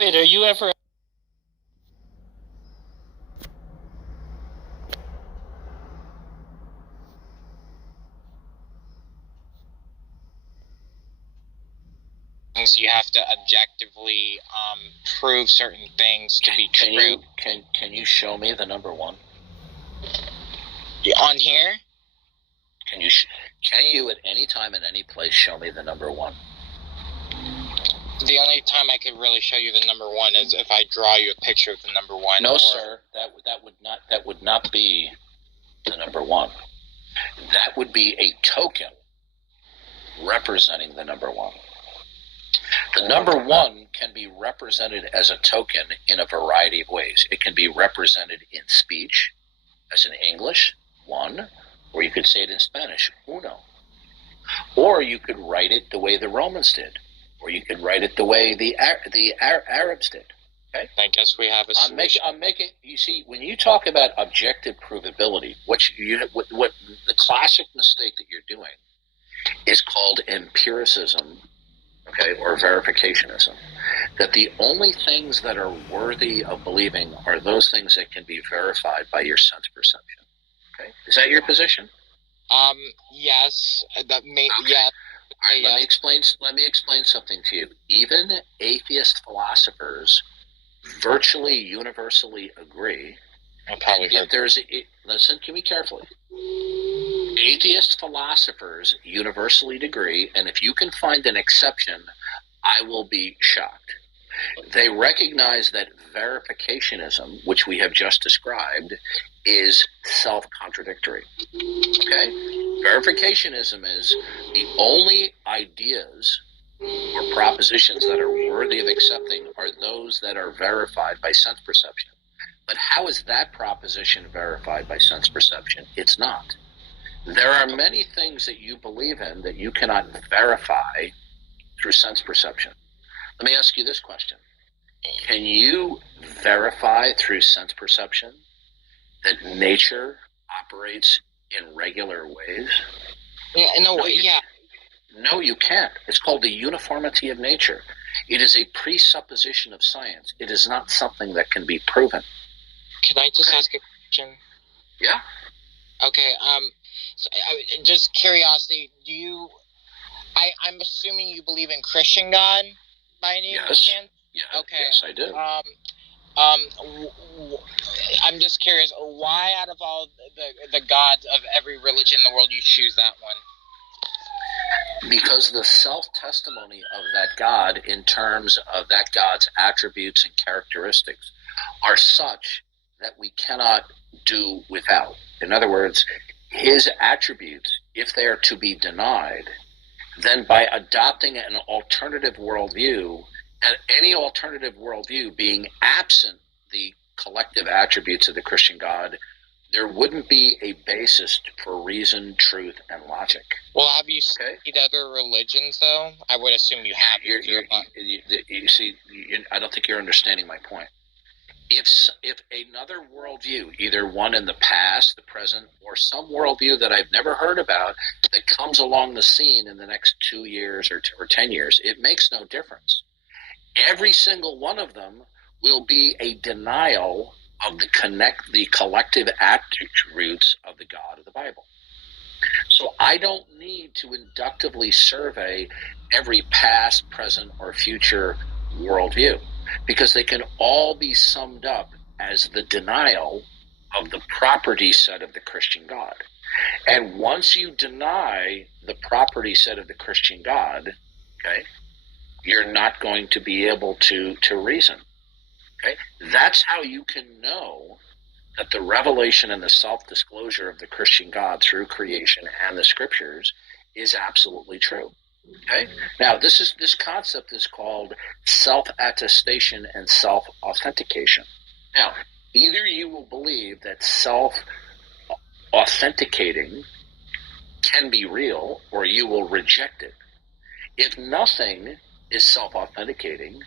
Wait, are you ever? You have to objectively prove certain things to be true. Can you show me the number one? On here? Can you at any time in any place show me the number one? The only time I could really show you the number one is if I draw you a picture of the number one. No, sir. That would not be the number one. That would be a token representing the number one. The number one can be represented as a token in a variety of ways. It can be represented in speech, as in English, one, or you could say it in Spanish, uno. Or you could write it the way the Romans did, or you could write it the way the Arabs did. Okay? I guess we have a solution. I'm making. You see, when you talk about objective provability, what the classic mistake that you're doing is called empiricism, okay, or verificationism. That the only things that are worthy of believing are those things that can be verified by your sense perception. Okay, is that your position? Yes. That may. Okay. Yeah. Okay, let me explain something to you. Even atheist philosophers virtually universally agree. Listen to me carefully. Atheist philosophers universally agree, and if you can find an exception, I will be shocked. They recognize that verificationism, which we have just described, is self-contradictory. Okay? Verificationism is the only ideas or propositions that are worthy of accepting are those that are verified by sense perception. But how is that proposition verified by sense perception? It's not. There are many things that you believe in that you cannot verify through sense perception. Let me ask you this question. Can you verify through sense perception that nature operates in regular ways? Yeah, No, you can't. It's called the uniformity of nature. It is a presupposition of science. It is not something that can be proven. Can I just ask a question? Yeah. Okay. So, just curiosity. I'm assuming you believe in Christian God by any chance? Yeah. Okay. Yes, I do. I'm just curious. Why, out of all the gods of every religion in the world, you choose that one? Because the self-testimony of that God in terms of that God's attributes and characteristics are such that we cannot do without. In other words, his attributes, if they are to be denied, then by adopting an alternative worldview, and any alternative worldview being absent the collective attributes of the Christian God, there wouldn't be a basis for reason, truth, and logic. Well, have you studied other religions, though? I would assume you have. You see, I don't think you're understanding my point. If another worldview, either one in the past, the present, or some worldview that I've never heard about that comes along the scene in the next 2 years or 10 years, it makes no difference. Every single one of them will be a denial of the collective attributes of the God of the Bible. So I don't need to inductively survey every past, present, or future worldview, because they can all be summed up as the denial of the property set of the Christian God. And once you deny the property set of the Christian God, okay, you're not going to be able to reason. Okay? That's how you can know that the revelation and the self-disclosure of the Christian God through creation and the scriptures is absolutely true. Okay? Now, this concept is called self-attestation and self-authentication. Now, either you will believe that self-authenticating can be real, or you will reject it. If nothing is self-authenticating,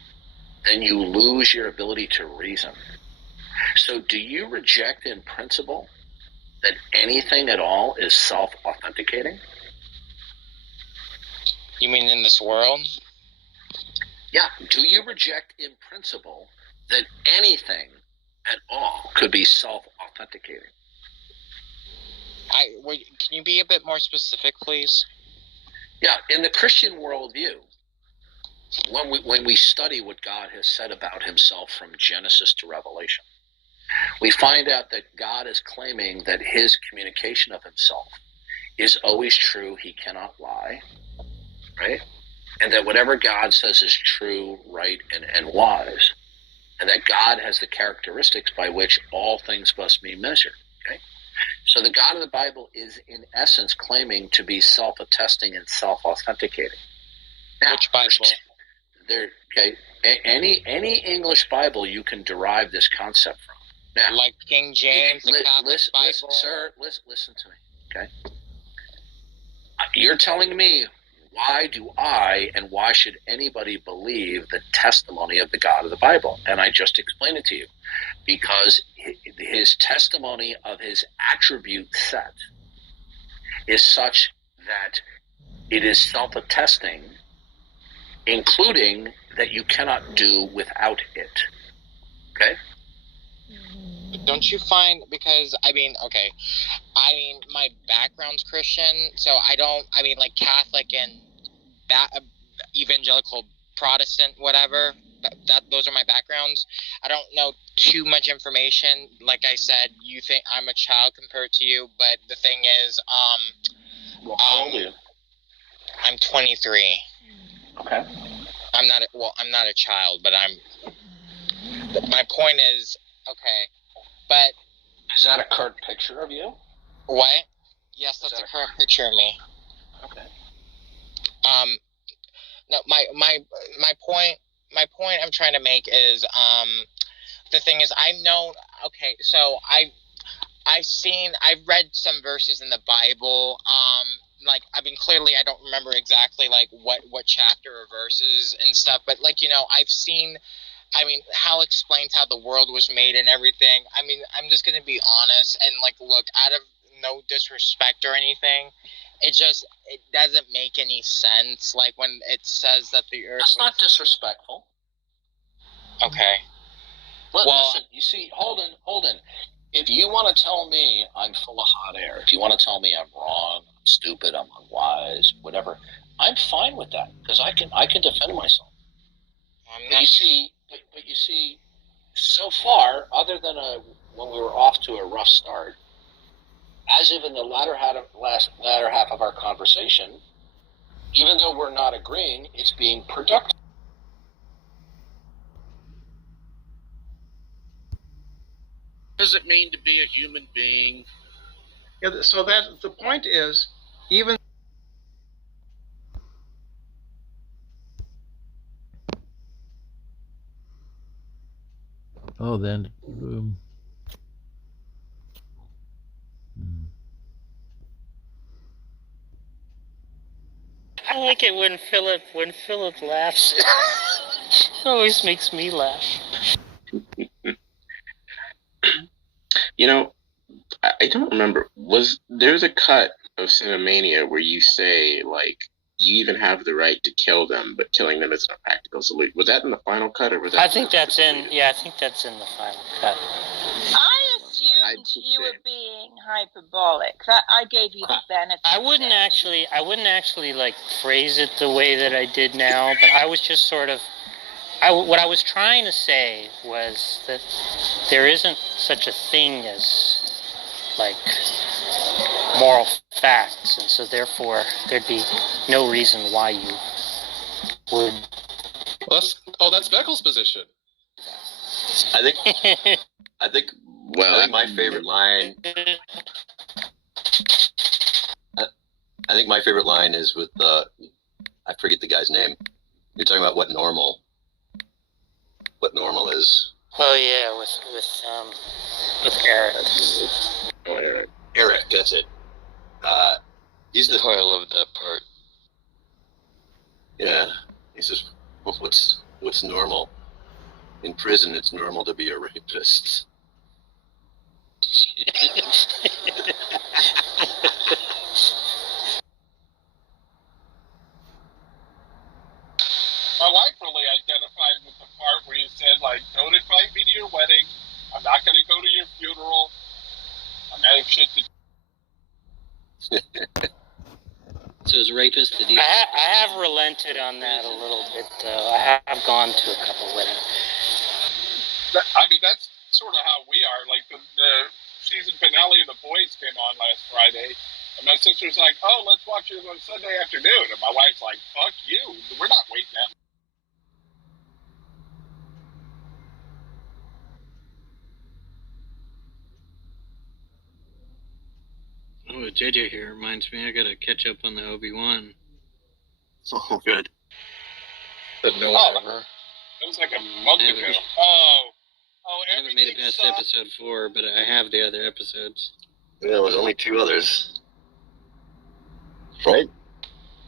then you lose your ability to reason. So do you reject in principle that anything at all is self-authenticating? You mean in this world? Yeah. Do you reject in principle that anything at all could be self-authenticating? Can you be a bit more specific, please? Yeah. In the Christian worldview, when we study what God has said about himself from Genesis to Revelation, we find out that God is claiming that his communication of himself is always true. He cannot lie, right? And that whatever God says is true, right, and wise. And that God has the characteristics by which all things must be measured, okay? So the God of the Bible is, in essence, claiming to be self-attesting and self-authenticating. Now, which Bible? Okay, any English Bible you can derive this concept from. Now, like King James, the Catholic Bible. Sir, listen to me, okay? You're telling me, why do I and why should anybody believe the testimony of the God of the Bible? And I just explained it to you. Because his testimony of his attribute set is such that it is self-attesting, including that you cannot do without it. Okay? Don't you find, because, my background's Christian, so like Catholic and evangelical, Protestant, whatever, those are my backgrounds. I don't know too much information. Like I said, you think I'm a child compared to you, but the thing is, how old are you? I'm 23. Okay. I'm not a child, but my point is, okay, but... Is that a current picture of you? What? Yes, that's a current picture of me. Okay. No, my point I'm trying to make is, the thing is, I've read some verses in the Bible, clearly I don't remember exactly, like, what chapter or verses and stuff, but, I've seen, Hal explains how the world was made and everything. I'm just going to be honest and, look, out of no disrespect or anything, it doesn't make any sense, like, when it says that the earth That's not disrespectful. Okay. Listen, you see, Holden, if you want to tell me I'm full of hot air, if you want to tell me I'm wrong, I'm stupid, I'm unwise, whatever, I'm fine with that, because I can defend myself. But you see, so far, other than when we were off to a rough start, as if in the latter half of our conversation, even though we're not agreeing, it's being productive. What does it mean to be a human being? Yeah, so that the point is, even then I like it when Philip laughs. It always makes me laugh. You know, I don't remember. There's a cut of Cinemania where you say, like, you even have the right to kill them, but killing them is not a practical solution. Was that in the final cut, or was that? I think that's in. Yeah, I think that's in the final cut. I assumed you were being hyperbolic. That I gave you the benefit. I wouldn't actually like phrase it the way that I did now, but I was just sort of. What I was trying to say was that there isn't such a thing as, like, moral facts, and so therefore there'd be no reason why you would. Well, that's Beckle's position. I think my favorite line. I think my favorite line is with I forget the guy's name. You're talking about what normal is. Oh yeah, with Eric. Oh, Eric, that's it. He's the. Oh, I love that part. Yeah, he says, "What's normal? In prison, it's normal to be a rapist." My wife really like, don't invite me to your wedding. I'm not going to go to your funeral. I'm having shit to do. So is rapist the I have relented on that a little bit, though. I have gone to a couple weddings. I mean, that's sort of how we are. Like, the season finale of The Boys came on last Friday, and my sister's like, oh, let's watch it on Sunday afternoon. And my wife's like, fuck you. We're not waiting that long. Oh, JJ here reminds me I gotta catch up on the Obi-Wan. Oh, good. But no one ever. It was like a month ago. I haven't made it past episode 4, but I have the other episodes. Yeah, there was only 2 others. Right?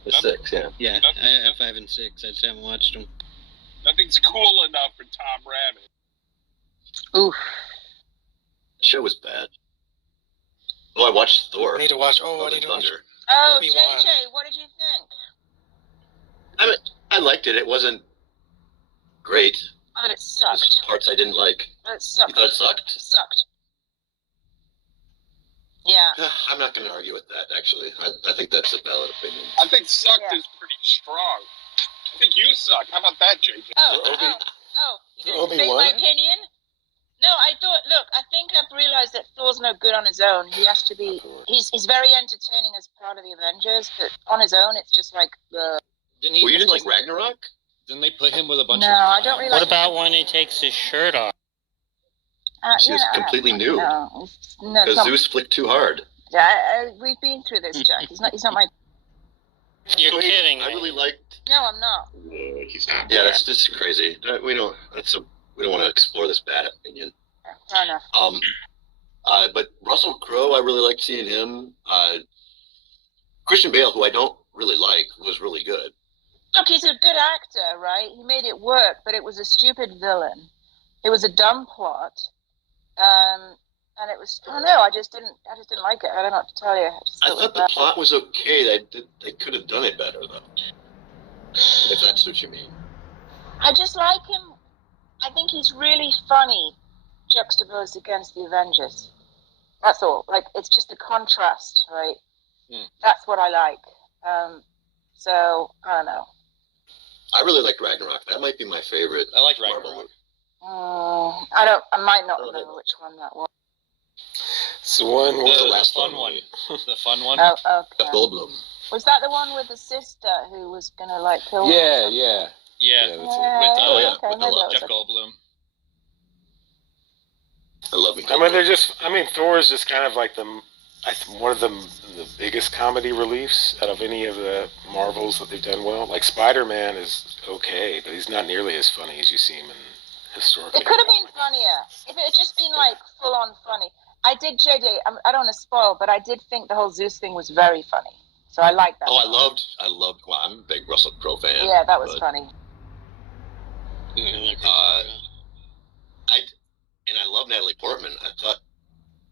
There's 6, yeah. Yeah, I have 5 and 6. I just haven't watched them. Nothing's cool enough for Tom Rabbit. Oof. The show was bad. Oh, I watched Thor. I need to watch. Love and Thunder. Oh, Obi-Wan. JJ, what did you think? I liked it. It wasn't great. But it There's sucked. parts I didn't like. It sucked. You thought it sucked? It sucked. Yeah. I'm not going to argue with that, actually. I think that's a valid opinion. I think sucked is pretty strong. I think you suck. How about that, JJ? You didn't debate my opinion? No, I think I've realized that Thor's no good on his own. He has to be, he's very entertaining as part of the Avengers, but on his own, it's just like the... Well, you didn't like Ragnarok? Didn't they put him with a bunch No, of... I don't really What like... about when he takes his shirt off? She was completely nude. No, Because Zeus flicked too hard. we've been through this, Jack. He's not my... You're kidding I me. really liked... No, I'm not. He's not. Yeah, that's just crazy. We don't want to explore this bad opinion. Fair enough. But Russell Crowe, I really liked seeing him. Christian Bale, who I don't really like, was really good. Look, he's a good actor, right? He made it work, but it was a stupid villain. It was a dumb plot. And it was, I don't know, I just didn't like it. I don't know what to tell you. I thought the plot was okay. They could have done it better, though. If that's what you mean. I just like him. I think he's really funny, juxtaposed against the Avengers. That's all. Like, it's just the contrast, right? That's what I like. So, I don't know. I really liked Ragnarok. That might be my favorite. I like Marvel Ragnarok. movie. I might not remember which one that was. It's the one with The the last fun one. one. The fun one. Oh, Jeff okay. Goldblum. Was that the one with the sister who was gonna, like, kill him? Yeah, yeah. Yeah. That's it. Yeah, With okay, maybe that was Jeff it. Goldblum. I love him. I mean, Thor is just kind of like one of the biggest comedy reliefs out of any of the Marvels that they've done well. Like, Spider-Man is okay, but he's not nearly as funny as you see him in historically. It could have been funnier. If it had just been, like, full-on funny. I did, JJ, I don't want to spoil, but I did think the whole Zeus thing was very funny. So I like that. Oh, I loved. Well, I'm a big Russell Crowe fan. Yeah, that was funny. I love Natalie Portman. I thought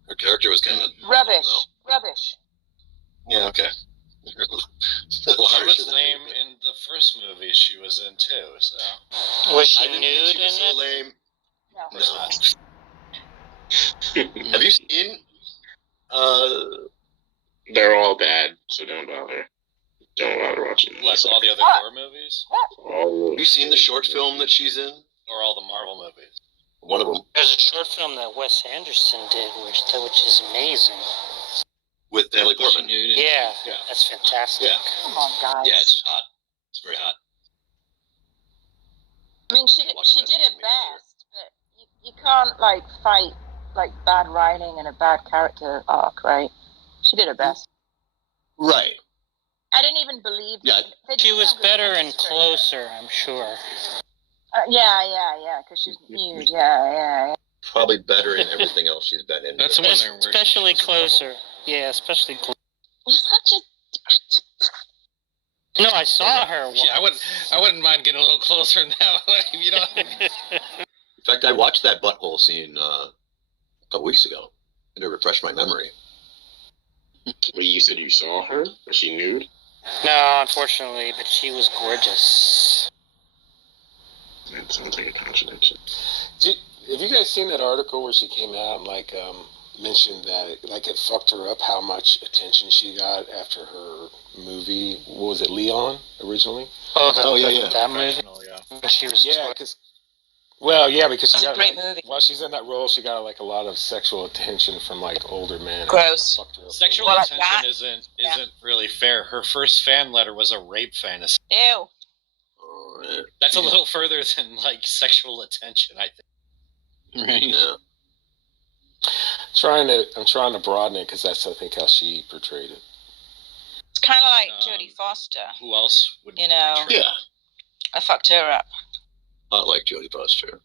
her character was kind of Rubbish. Yeah, okay. She was lame in the first movie she was in too. So Was she I didn't nude think she was in so it? lame. No. Have you seen? They're all bad, so don't bother. Don't bother watching. like all the other Thor movies, Have you seen the short film that she's in? or all the Marvel movies. One of them There's a short film that Wes Anderson did, which is amazing. with Natalie Portman. Yeah, that's fantastic. Yeah. Come on, guys. Yeah, it's hot. It's very hot. I mean, she did her best, but you can't, like, fight, like, bad writing and a bad character arc, right? She did her best. Right. I didn't even believe Yeah. She was better and closer, I'm sure. Yeah, because she's nude. Yeah. Probably better in everything else she's been in. That's the one where Especially closer. Yeah, especially closer. You're such a... No, I saw her once. Yeah, I wouldn't mind getting a little closer now. You know. In fact, I watched that butthole scene a couple weeks ago, and it refreshed my memory. Well, you said you saw her? Was she nude? No, unfortunately, but she was gorgeous. That sounds like a contradiction. Have you guys seen that article where she came out and mentioned that it fucked her up how much attention she got after her movie? What was it, Leon originally? Oh, yeah. That movie. Yeah. She was because she got, a great movie. while she's in that role, she got a lot of sexual attention from older men. Gross. Fucked her up. Sexual Well, like attention that. isn't really fair. Her first fan letter was a rape fantasy. Ew. Oh, yeah. That's a little further than sexual attention, I think. Right. Yeah. I'm trying to broaden it because that's, I think, how she portrayed it. It's kind of like Jodie Foster. Who else would? You know. Yeah. I fucked her up. Not like Jodie Foster.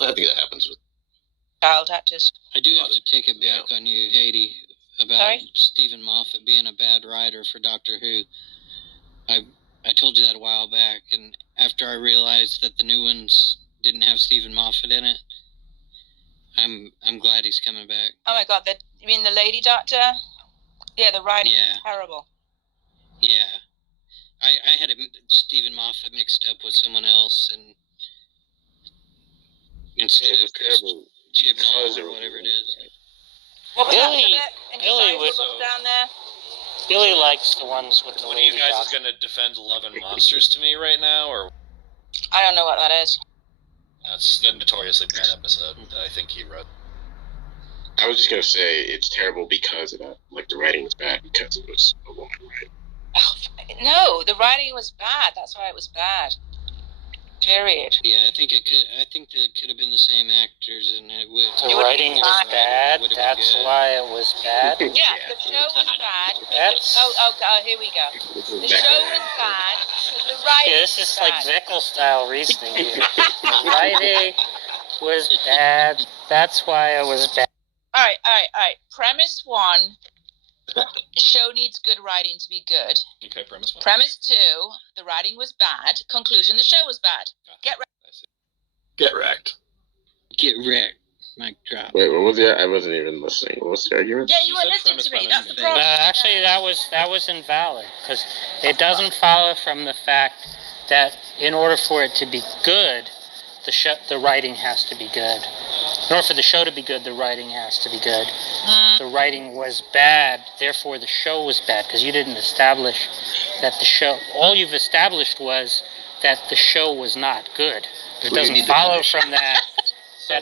I think that happens with. Child actors. I do have to take it back on you, Haiti, about Sorry? Stephen Moffat being a bad writer for Doctor Who. I told you that a while back, and after I realized that the new ones didn't have Stephen Moffat in it, I'm glad he's coming back. Oh my god, you mean the Lady Doctor? Yeah, the writing Yeah. is terrible. Yeah. I had Stephen Moffat mixed up with someone else, and instead It was of Chris terrible. Chibnall or whatever it is. What was Billy- that? Any Billy sizable was- down there? Billy likes the ones with the One of you lady guys is doctor. going to defend Love and Monsters to me right now, or I don't know what that is. that's a notoriously bad episode that I think he wrote. I was just gonna say it's terrible because of that. The writing was bad because it was a woman, right? Oh, no, the writing was bad. That's why it was bad. Period. Yeah, I think that could have been the same actors, and it would. The writing was bad. Would've been That's good. why it was bad. Yeah, the show was bad. That's- Oh, here we go. This The is show bad. was bad. The writing Yeah, this was is like bad. Zekel style reasoning here. The writing was bad. That's why it was bad. All right. Premise 1, the show needs good writing to be good. Okay, premise one. Premise 2, the writing was bad. Conclusion, the show was bad. Get ready. Get wrecked. Get wrecked. Mic drop. Wait, what was it? I wasn't even listening. What was the argument? Yeah, you She were said listening to premise, me. That's the premise, problem. Actually, that was invalid because it doesn't follow from the fact that in order for it to be good, the writing has to be good. In order for the show to be good, the writing has to be good. The writing was bad, therefore the show was bad because you didn't establish that the show. All you've established was that the show was not good. It We doesn't need the follow condition. from that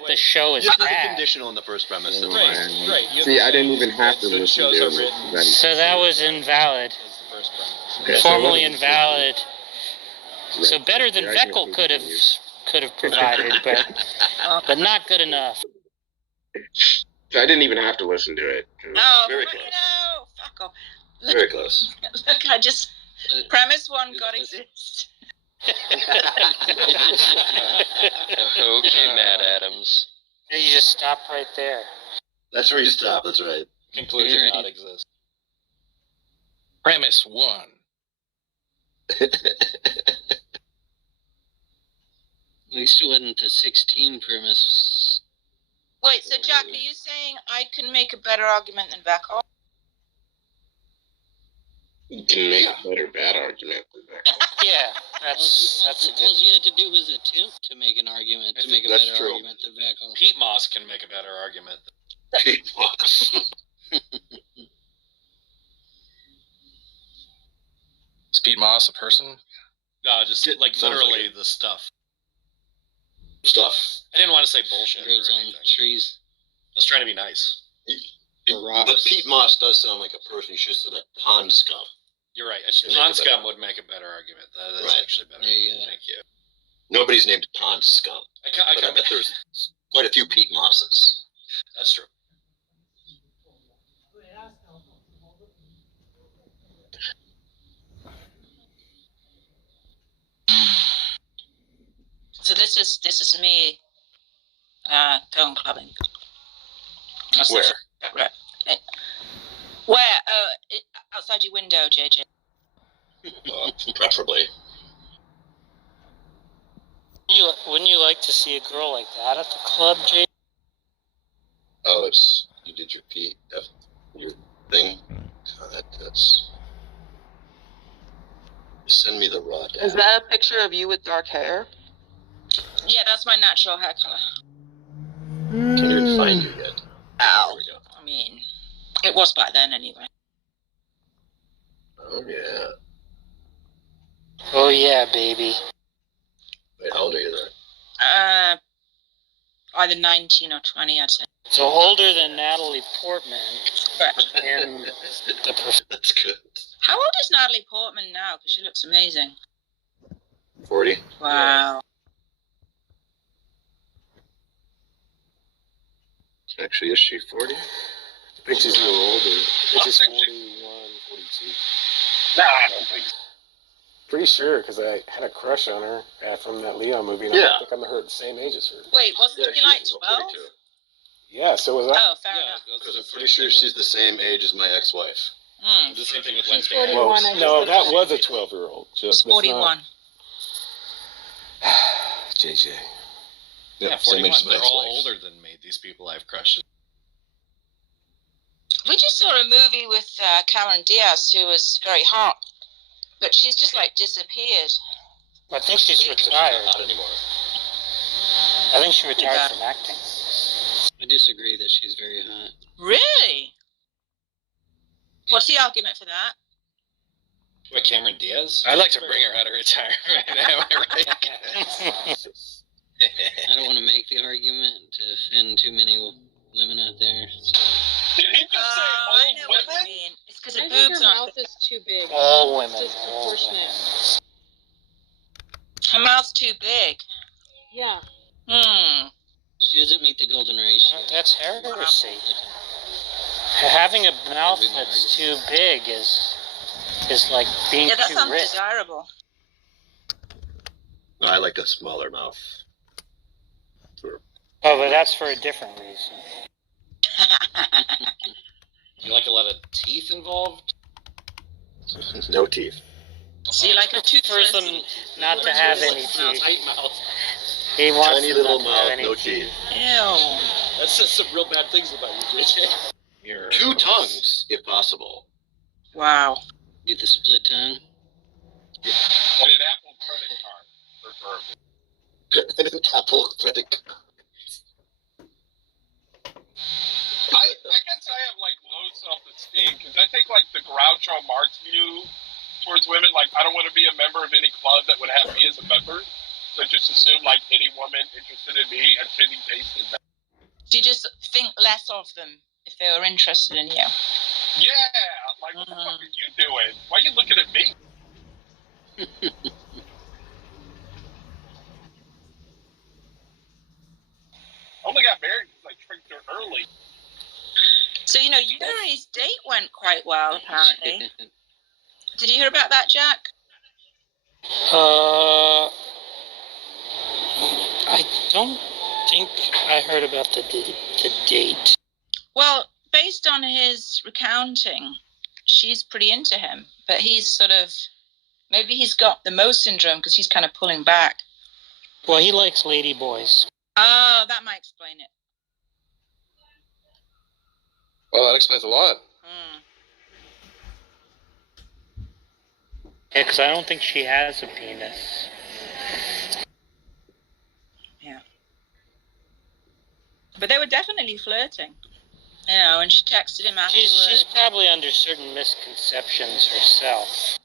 the show is You put the bad. conditional in the first premise. That's Right, fine. Right. See, I didn't even have to listen to it. So that was invalid. Is the first premise. Okay, so Formally what is- invalid. Right, So better than the argument Veckel could have provided, but not good enough. So I didn't even have to listen to it. No, Very but, close. fuck off. Very close. Look, premise 1, God exists. Okay, Matt Adams. You just stop right there. That's where you stop. That's right. Conclusion Right. not exist. Premise 1. At least it wasn't a 16 premise. Wait, so Jack, are you saying I can make a better argument than Veckel? You can make a better bad argument than that. Yeah, that's a All good. you had to do was attempt to make an argument, I to think make a that's better true. argument than Veckel. Pete Moss can make a better argument. Is Pete Moss a person? No, just Sounds literally like the stuff. Stuff. I didn't want to say bullshit. Grows or on anything. trees I was trying to be nice. or rocks. But Pete Moss does sound like a person you should have said pond scum. You're right. Make a Pond better- Scum would make a better argument. That is Right. actually better. There you go. Thank you. Nobody's named Pond Scum. But I bet there's quite a few Pete Mosses. That's true. So this is me going clubbing. That's Where? Right. Where? Outside your window, JJ. Preferably. Wouldn't you like to see a girl like that at the club, Jay? Oh, it's you did your your thing. God, that's. Send me the raw data. Is that a picture of you with dark hair? Yeah, that's my natural hair color. Can't even find you yet. Ow. I mean, it was back then anyway. Oh yeah. Oh yeah, baby. Wait, how old are you then? Either 19 or 20, I'd say. So older than Natalie Portman. Correct. And That's good. How old is Natalie Portman now? Because she looks amazing. 40. Wow. Actually, is she 40? I think she's a little older. I think she's 41, 42. Nah, I don't think so. Pretty sure, because I had a crush on her from that Leon movie, and Yeah. I think I'm her the same age as her. Wait, wasn't she like 12? 42. Yeah, so was I. Oh, fair enough. Because I'm pretty sure she's the same age as my ex-wife. The same thing with She's Wednesday. 41. I No, just that looked was a 12-year-old. She's 41. JJ. Yeah, same 41. age as my They're all ex-wife. older than me. These people I have crushes. We just saw a movie with Cameron Diaz, who was very hot, but she's just like disappeared. I think she's retired. Not anymore. I think she retired Yeah. from acting. I disagree that she's very hot. Really? What's the argument for that? What, Cameron Diaz? I'd like to bring her out of retirement. Am I right? I don't want to make the argument to offend too many women out there. So. Did he just say I old know what you women? mean. It's because I her think boobs her aren't. mouth is too big. All women. It's All disproportionate. Her mouth's too big. Yeah. She doesn't meet the golden ratio. That's heresy. Having a mouth that's too big is like being Yeah, that too sounds rich. desirable. I like a smaller mouth. Oh, but that's for a different reason. You like a lot of teeth involved? No teeth. So you like a Prefers toothless? them not to have any teeth. Tight mouth. He wants Tiny them little not to have mouth, any no teeth. teeth. Ew. That says some real bad things about you, JJ. You're 2 tongues, if possible. Wow. Get the split tongue. And an Apple credit card, preferably. And an Apple credit card. I guess I have like low self-esteem because I think like the Groucho Marx view towards women, like I don't want to be a member of any club that would have me as a member. So just assume like any woman interested in me and fitting taste in them. Do you just think less of them if they were interested in you? Yeah, like what the fuck are you doing? Why are you looking at me? I only got married because I tricked her early. So, you know, Yuri's date went quite well, apparently. Did you hear about that, Jack? I don't think I heard about the date. Well, based on his recounting, she's pretty into him. But he's sort of, maybe he's got the Mo syndrome because he's kind of pulling back. Well, he likes lady boys. Oh, that might explain it. Well, that explains a lot. Yeah, because I don't think she has a penis. Yeah. But they were definitely flirting. You know, and she texted him afterwards. She's probably under certain misconceptions herself.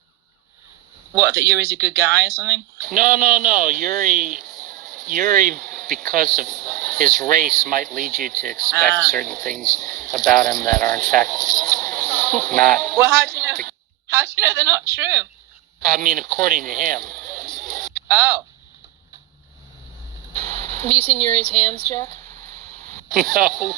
What, that Yuri's a good guy or something? No. Yuri, because of his race, might lead you to expect certain things about him that are in fact not. Well, how do you know? How do you know they're not true? I mean, according to him. Oh. Have you seen Yuri's hands, Jack? No.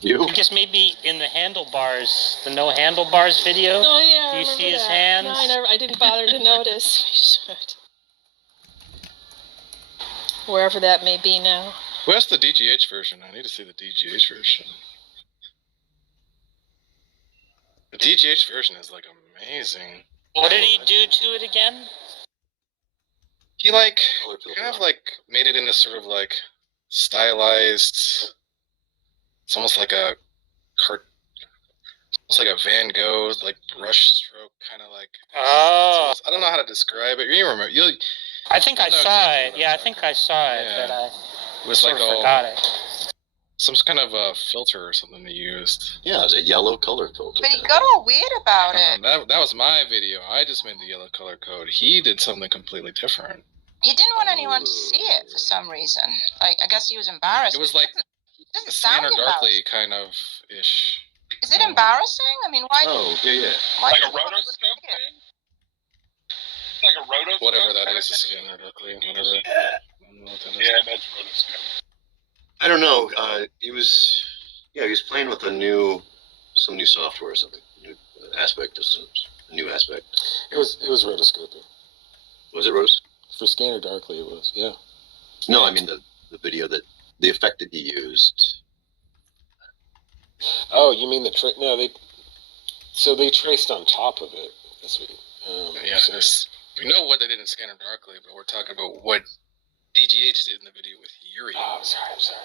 You? I guess maybe in the handlebars, the no handlebars video. Oh yeah. Do you I see remember his that. hands? No, I didn't bother to notice. We should. Wherever that may be now. Where's the DGH version? I need to see the DGH version. The DGH version is like amazing. What did he do to it again? He like kind of like made it into sort of like stylized. It's almost like a it's like a Van Gogh like brush stroke kind of like. Oh. I don't know how to describe it. You remember? I think I saw it. Yeah, I think I saw it, Yeah. but It was Sort like of forgot it. some kind of a filter or something they used. Yeah, it was a yellow color filter. But he got all weird about it. That was my video. I just made the yellow color code. He did something completely different. He didn't want anyone to see it for some reason. Like, I guess he was embarrassed. It was like It doesn't sound Scanner Darkly embarrassing. kind of ish. Is it embarrassing? I mean, why? Oh, yeah. Why Like do a you want people to rotoscope see it? thing? It's like a rotoscope. Whatever that kind of is, thing? Scanner Darkly, whatever. I don't know what that is. Yeah, that's rotoscope. I don't know. He was playing with some new software or something. A new aspect. It was rotoscoping. Was it Rose? For Scanner Darkly, it was. Yeah. No, I mean the video the effect that he used. Oh, you mean so they traced on top of it. That's what. Yeah, we know what they did in Scanner Darkly, but we're talking about what DGH did in the video with Yuri. Oh, I'm sorry.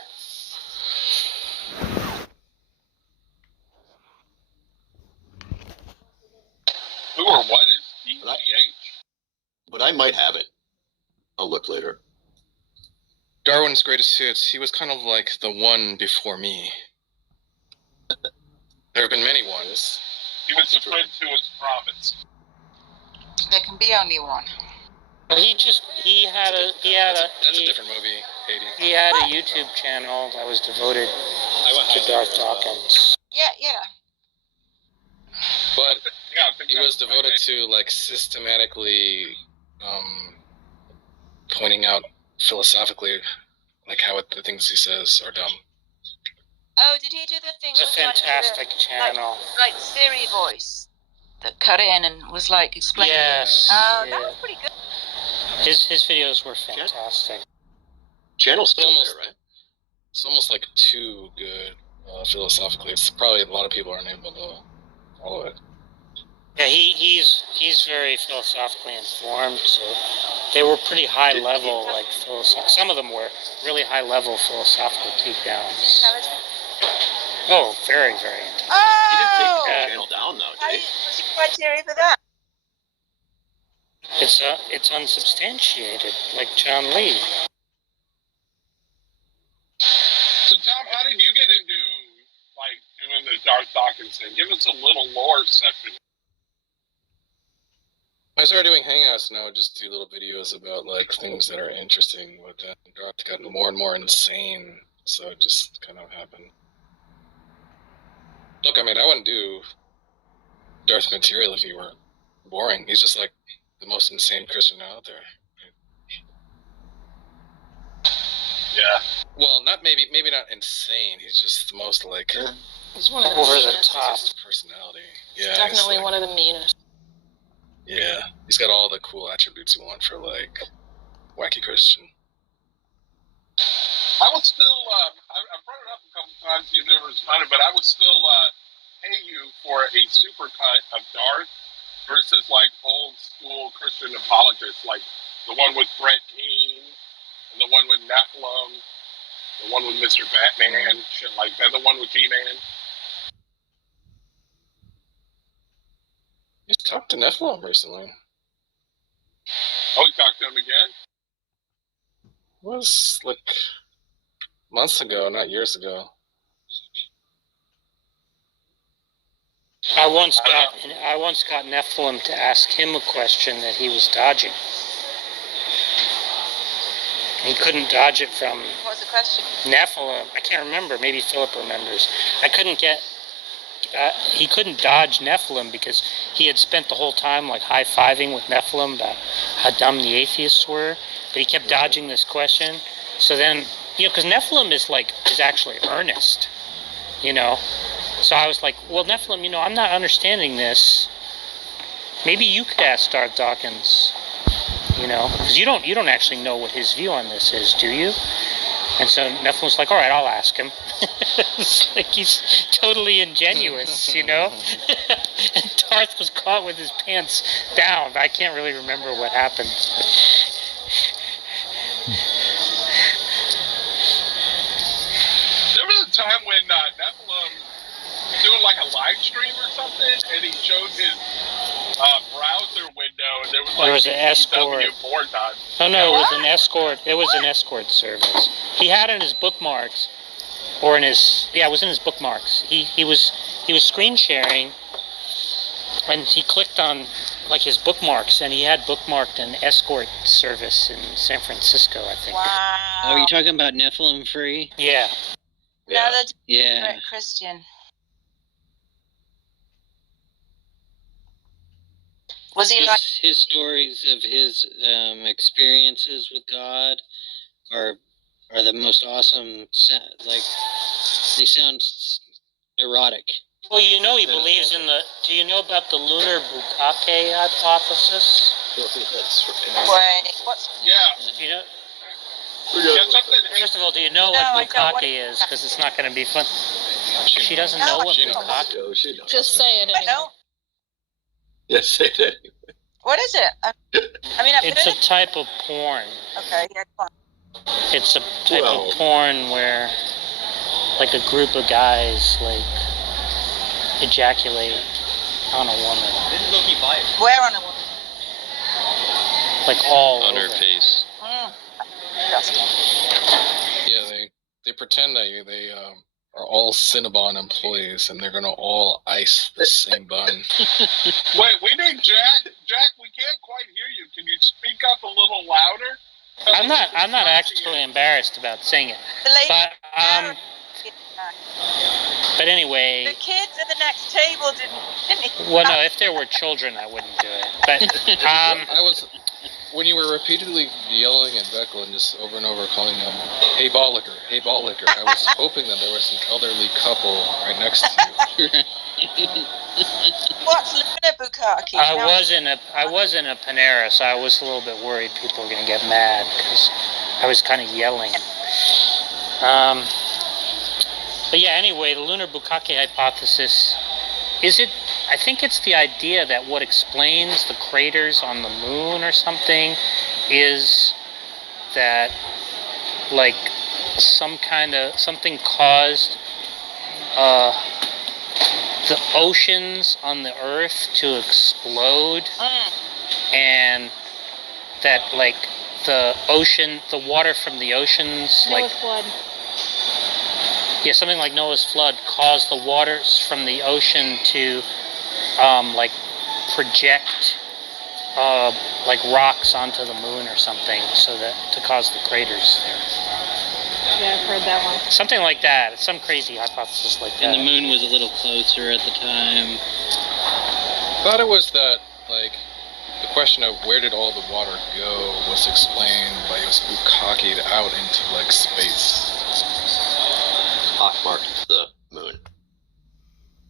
Who or what is DGH? But I might have it. I'll look later. Darwin's Greatest Hits, he was kind of like the one before me. There have been many ones. He was the prince who was promised. There can be only one. But that's a different movie, Katie. He had a YouTube channel that was devoted to Darth Dawkins. Yeah. But Yeah, I think he was that's devoted right. to like systematically pointing out philosophically like how the things he says are dumb. Oh, did he do the thing? It's a with, like, fantastic channel. Like Siri voice that cut in and was like explaining. Yes. Oh, yeah. that was pretty good. His videos were fantastic. Channel's still Almost- there, right? It's almost like too good philosophically. It's probably a lot of people aren't able to follow it. Yeah, he's very philosophically informed, so they were pretty high level, like some of them were really high level philosophical takedowns. Intelligent. Oh, very, very intelligent. He didn't take Oh! the channel down though, How did he? what's the criteria for that? It's unsubstantiated, like John Lee. So Tom, how did you get into like doing the Darth Dawkins thing? Give us a little lore section. I started doing Hangouts now, just do little videos about like things that are interesting, but Darth got more and more insane, so it just kind of happened. Look, I mean, I wouldn't do Darth material if he were boring. He's just like the most insane Christian out there. Yeah. Well, maybe not insane. He's just the most like He's one of the Over the meanest. top. personality. Yeah, Definitely he's like- one of the meanest. Yeah, he's got all the cool attributes you want for like wacky Christian. I would still, I brought it up a couple times, you never responded, but I would still pay you for a supercut of Darth versus like old school Christian apologists, like the one with Brett Keane, and the one with Nephilim, the one with Mr. Batman, shit like that, the one with G-Man. He's talked to Nephilim recently. Oh, we talked to him again? It was like months ago, not years ago. I once got Nephilim to ask him a question that he was dodging. He couldn't dodge it from What was the question? Nephilim. I can't remember. Maybe Philip remembers. He couldn't dodge Nephilim because he had spent the whole time like high-fiving with Nephilim about how dumb the atheists were, but he kept dodging this question. So then, because Nephilim is actually earnest, So I was like, well, Nephilim, I'm not understanding this. Maybe you could ask Darth Dawkins, because you don't actually know what his view on this is, do you? And so Nephilim's like, all right, I'll ask him. It's like he's totally ingenuous, And Darth was caught with his pants down. I can't really remember what happened. There was a time when Nephilim was doing like a live stream or something, and he showed his browser window, and there was There was an escort. more done. No, it was an escort. It was an escort service. He had in his bookmarks, or in his it was in his bookmarks. He was screen sharing, and he clicked on like his bookmarks, and he had bookmarked an escort service in San Francisco, I think. Oh, Wow. are you talking about Nephilim Free? Yeah. No, that's Yeah. Christian. Was he like? His stories of his experiences with God are the most awesome. Like they sound erotic. Well, you know he believes in the... Do you know about the lunar bukkake hypothesis? Wait, what's? Yeah. Do you know... Yeah, something. First of all, do you know No, I what don't. What bukkake is? Because it's not going to be fun. She doesn't know what bukkake... Oh, she knows. Just say it I anyway. don't. Yes, say that. What is it? I mean, I've It's heard a type of porn. Okay, yeah, come on. It's a type Well- of porn where, like, a group of guys, like, ejaculate on a woman. Where on a woman? Like, all On her over. face. Disgusting. Yeah, they pretend that they are all Cinnabon employees, and they're gonna all ice the same bun. Wait, we need Jack. Jack, we can't quite hear you. Can you speak up a little louder? I'm not actually embarrassed about saying it. The lady. But anyway, The kids at the next table didn't. well, no, if there were children, I wouldn't do it. But I was, when you were repeatedly yelling at Beckel and just over and over calling them, "Hey ball licker, hey ball licker," I was hoping that there was an elderly couple right next to you. What's lunar bukkake? I was in a Panera, so I was a little bit worried people were going to get mad because I was kind of yelling. But yeah, anyway, the lunar bukkake hypothesis, I think it's the idea that what explains the craters on the moon or something is that, like, something caused the oceans on the Earth to explode, and that, like, the water from the oceans, Noah's flood. yeah, something like Noah's flood caused the waters from the ocean to, like, project, like, rocks onto the moon or something, so that to cause the craters there. Yeah, I've heard that one. Something like that. It's some crazy hypothesis like that. And the moon was a little closer at the time. I thought it was that, like, the question of where did all the water go was explained by it was bukkakeed out into, like, space. Pockmarked the moon.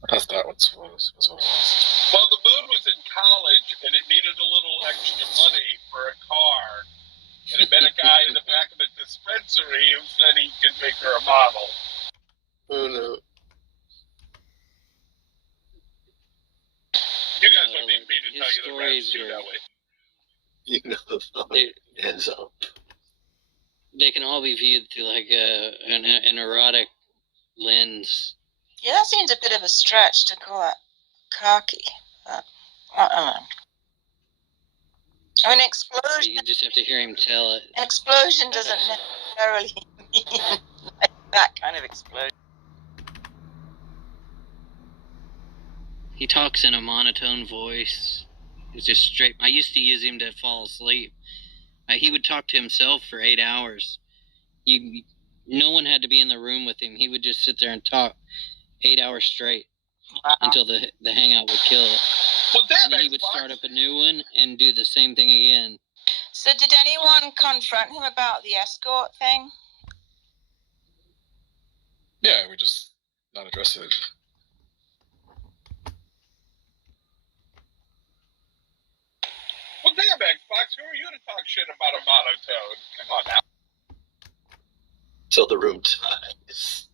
I thought that was what it was. Well, the moon was in college, and it needed a little extra money for a car. And it met a guy in the back of the dispensary who said he could make her a model. Oh no. You guys don't need me to His tell you the rest, stories you are- know it. You know the thought. Hands up. They can all be viewed through like an erotic lens. Yeah, that seems a bit of a stretch to call it cocky. But, I don't know. I mean, explosion. You just have to hear him tell it. Explosion doesn't necessarily mean like that kind of explosion. He talks in a monotone voice. It's just straight. I used to use him to fall asleep. He would talk to himself for 8 hours. No one had to be in the room with him. He would just sit there and talk 8 hours straight until the hangout would kill it. Well, And then he would start up a new one and do the same thing again. So did anyone confront him about the escort thing? Yeah, we just not address it. Well, damn, Xbox, who are you to talk shit about a monotone? Come on now. Till the room dies.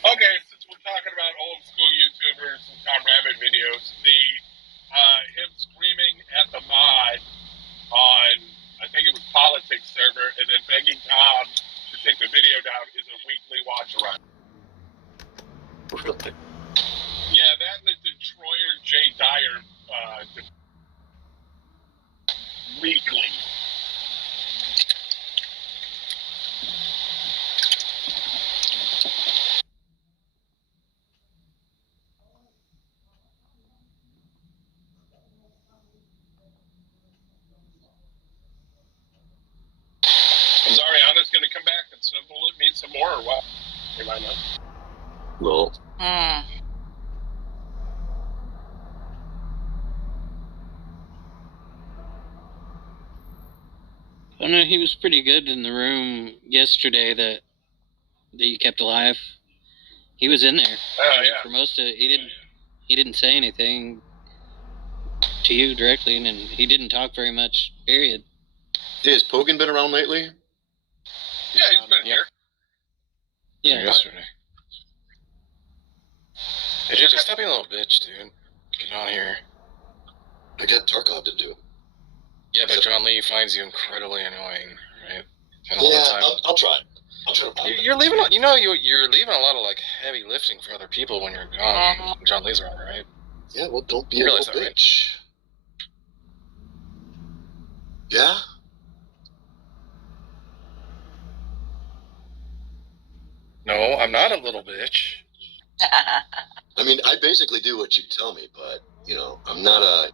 Okay, since we're talking about old school YouTubers and Tom Rabbit videos, him screaming at the mod on, I think it was Politics server, and then begging Tom to take the video down is a weekly watch around. Carolina. Well, Hmm. Oh no, he was pretty good in the room yesterday that you kept alive. He was in there for most of it. He didn't say anything to you directly, and he didn't talk very much. Period. hey, has Pogan been around lately? Yeah, he's been here. Yeah. Yesterday. Hey, JJ, stop being a little bitch, dude. Get on here. I got Tarkov to do. Yeah, but John Lee finds you incredibly annoying, right? And all Yeah, the time. I'll try. I'll try to. You're leaving, you're leaving a lot of like heavy lifting for other people when you're gone. When John Lee's around, right? Yeah, well, don't be You a realize little that, right? bitch. Yeah? No, I'm not a little bitch. I mean, I basically do what you tell me, but, I'm not a,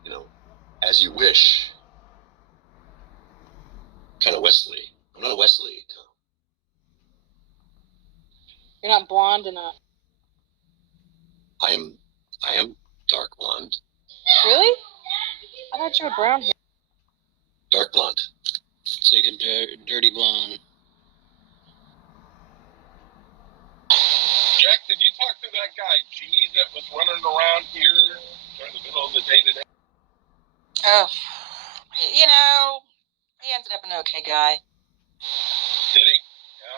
as you wish kind of Wesley. I'm not a Wesley. You're not blonde enough. I am dark blonde. Really? I thought you were brown hair. Dark blonde. It's like a dirty blonde. Jack, did you talk to that guy G that was running around here during the middle of the day today? Oh, he ended up an okay guy. Did he?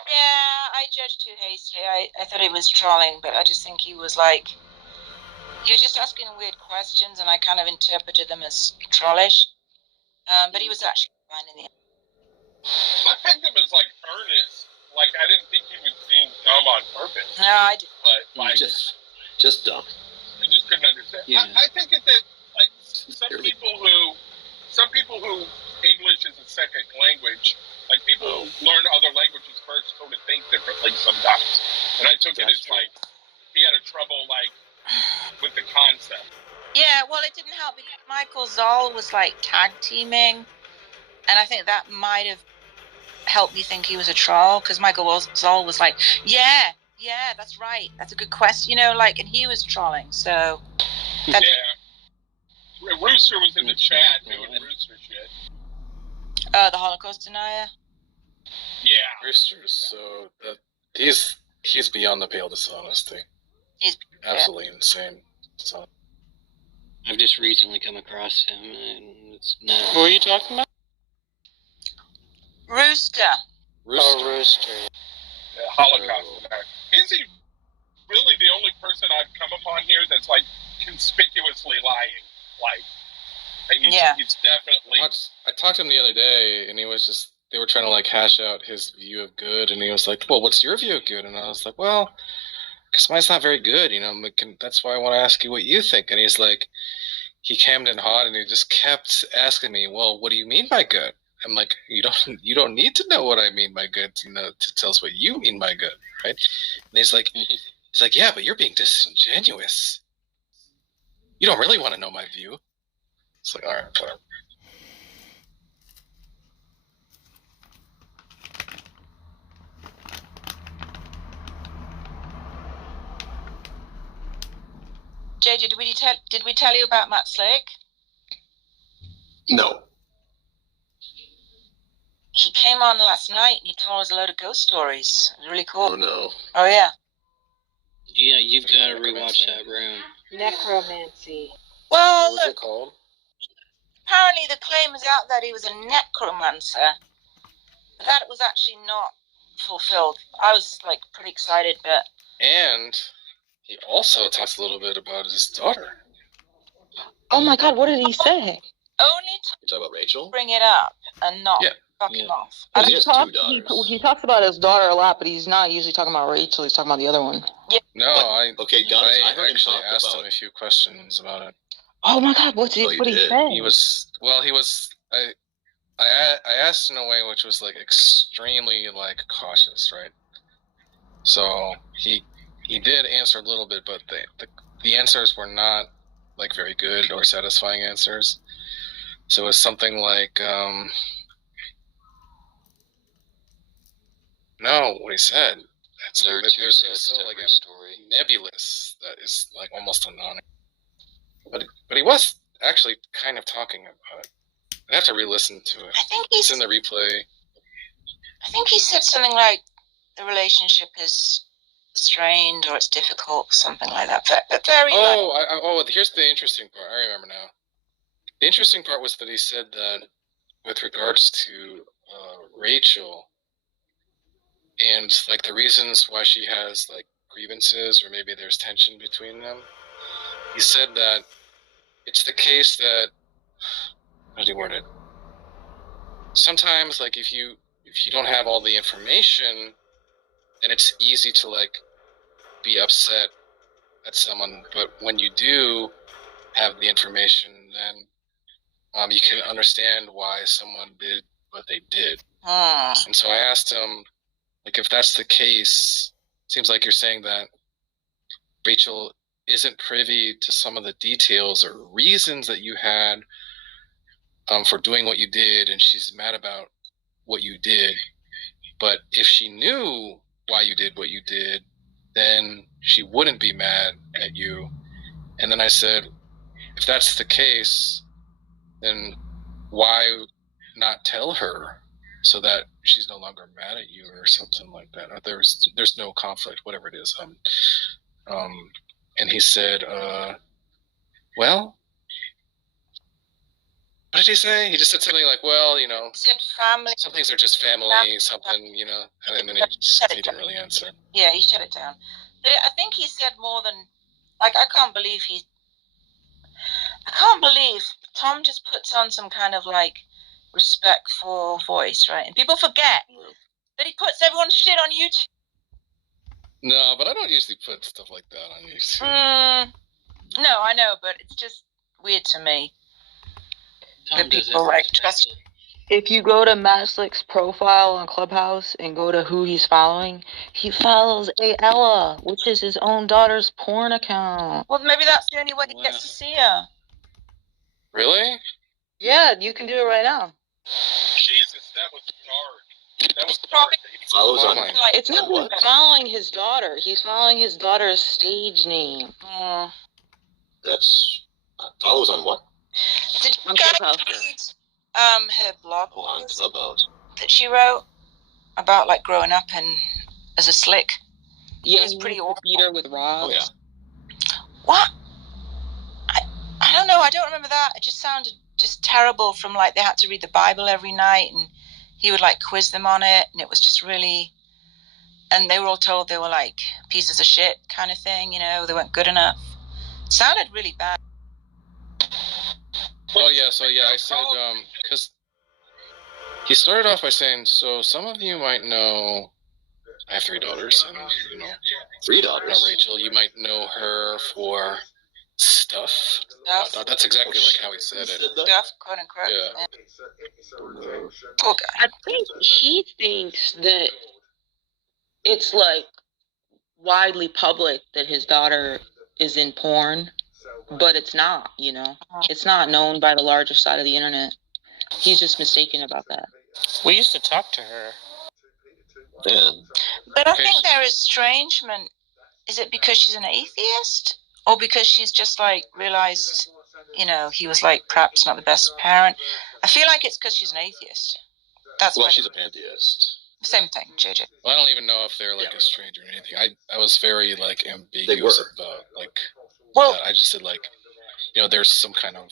Yeah, I judged too hastily. I thought he was trolling, but I just think he was just asking weird questions, and I kind of interpreted them as trollish. But he was actually fine in the end. I picked him as earnest. I didn't think he was being dumb on purpose. No, I didn't. But just dumb. I just couldn't understand. Yeah. I think that some people who English is a second language, people who learn other languages first sort of think differently sometimes. And I took it as he had a trouble with the concept. Yeah, well, it didn't help because Michael Zoll was tag teaming, and I think that might have helped me think he was a troll because Michael Zoll was like, yeah, that's right, that's a good question, and he was trolling. So yeah, Rooster was in the chat doing Rooster shit. The Holocaust denier. Yeah, Rooster's he's beyond the pale dishonesty. He's absolutely insane. So. I've just recently come across him, and it's not. Who are you talking about? Rooster. Oh, Rooster. Holocaust denier. Is he really the only person I've come upon here that's conspicuously lying? He's definitely. I talked to him the other day, and he was just. They were trying to hash out his view of good, and he was like, "Well, what's your view of good?" And I was like, "Well, because mine's not very good, That's why I want to ask you what you think." And he's like, he came in hot, and he just kept asking me, "Well, what do you mean by good?" I'm like, "You don't need to know what I mean by good, to tell us what you mean by good, right?" And he's like, "Yeah, but you're being disingenuous. You don't really want to know my view." It's like, all right, whatever. JJ, did we tell you about Matt Slick? No. He came on last night and he told us a load of ghost stories. It was really cool. Oh no. Oh yeah. Yeah, you've got to rewatch that room. Necromancy. Well, What was look, it called? apparently the claim is out that he was a necromancer. That was actually not fulfilled. I was pretty excited, but. And he also talks a little bit about his daughter. Oh my God! What did he say? Only You talking about Rachel? bring it up and not fuck him off. He has two daughters. He talks about his daughter a lot, but he's not usually talking about Rachel. He's talking about the other one. Yeah. No, I heard him actually talk asked about. him a few questions about it. Oh my God! What did he say? He was. I asked in a way which was extremely cautious, right? So he did answer a little bit, but the answers were not very good or satisfying answers. So it was something like, no, what he said. It's There are like, two there's sides so to like every story. nebulous that is like almost a non. But he was actually kind of talking about it. I have to re-listen to it. I think It's in the replay. I think he said something like the relationship is strained or it's difficult, something like that. But very Here's the interesting part. I remember now. The interesting part was that he said that with regards to Rachel and like the reasons why she has like grievances or maybe there's tension between them, he said that it's the case that, how do you word it? Sometimes like if you don't have all the information, then it's easy to like be upset at someone, but when you do have the information, then you can understand why someone did what they did. And so I asked him, like, if that's the case, seems like you're saying that Rachel isn't privy to some of the details or reasons that you had for doing what you did, and she's mad about what you did. But if she knew why you did what you did, then she wouldn't be mad at you. And then I said, if that's the case, then why not tell her so that she's no longer mad at you or something like that? Or there's no conflict, whatever it is. And he said, well, what did he say? He just said something like, well, you know, he said family. Some things are just family, something, you know, and then he didn't really answer. Yeah, he shut it down. But I think he said more than, like, I can't believe Tom just puts on some kind of like respectful voice, right? And people forget that he puts everyone's shit on YouTube. No, but I don't usually put stuff like that on YouTube. No, I know, but it's just weird to me. Tom That people like trust. If you go to Matt Slick's profile on Clubhouse and go to who he's following, he follows Ella, which is his own daughter's porn account. Well, maybe that's the only way he gets to see her. Really? Yeah, you can do it right now. Jesus, that was dark. That was dark. Follows on. It's not even following his daughter. He's following his daughter's stage name. That's follows on what? Did you guys read her blog On Clubhouse. that she wrote about like growing up and as a slick? Yeah, it was pretty awful. Peter with Rob. Oh yeah. What? I don't know. I don't remember that. It just sounded just terrible. From like they had to read the Bible every night, and he would like quiz them on it, and it was just really. And they were all told they were like pieces of shit kind of thing. You know, they weren't good enough. It sounded really bad. Oh yeah, so yeah, I said because he started off by saying, so some of you might know I have 3 daughters, and you know 3 daughters. Rachel, you might know her for stuff. That's exactly like how he said it. Stuff, quote unquote. Yeah. Poor guy. I think he thinks that it's like widely public that his daughter is in porn, but it's not, you know. It's not known by the larger side of the internet. He's just mistaken about that. We used to talk to her. Yeah. But I think their estrangement, is it because she's an atheist? Or because she's just like realized, you know, he was like perhaps not the best parent? I feel like it's because she's an atheist. That's Well, why. she's a pantheist. Same thing, JJ. Well, I don't even know if they're like a stranger or anything. I was very like ambiguous They were. about like. Well, I just said like, you know, there's some kind of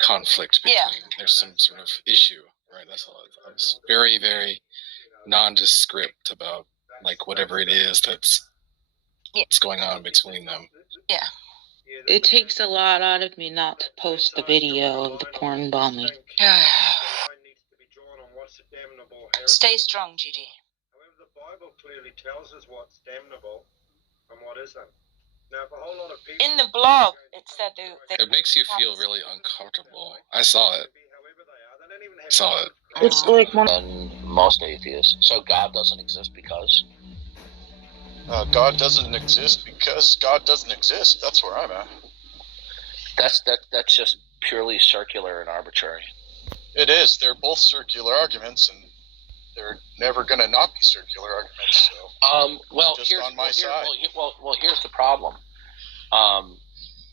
conflict between. There's some sort of issue, right? That's all. I was very, very nondescript about like whatever it is that's going on between them. Yeah. It takes a lot out of me not to post the video of the porn bombing. Stay strong, Gigi. However, the Bible clearly tells us what's damnable and what isn't. Now, if a whole lot of people... In the blog, it said they It makes you feel really uncomfortable. I saw it. Saw it. It's like one. And most atheists. So God doesn't exist because. God doesn't exist because God doesn't exist. That's where I'm at. That's just purely circular and arbitrary. It is. They're both circular arguments, and they're never going to not be circular arguments. So Well, just here's on my well, here, side. well, here's the problem.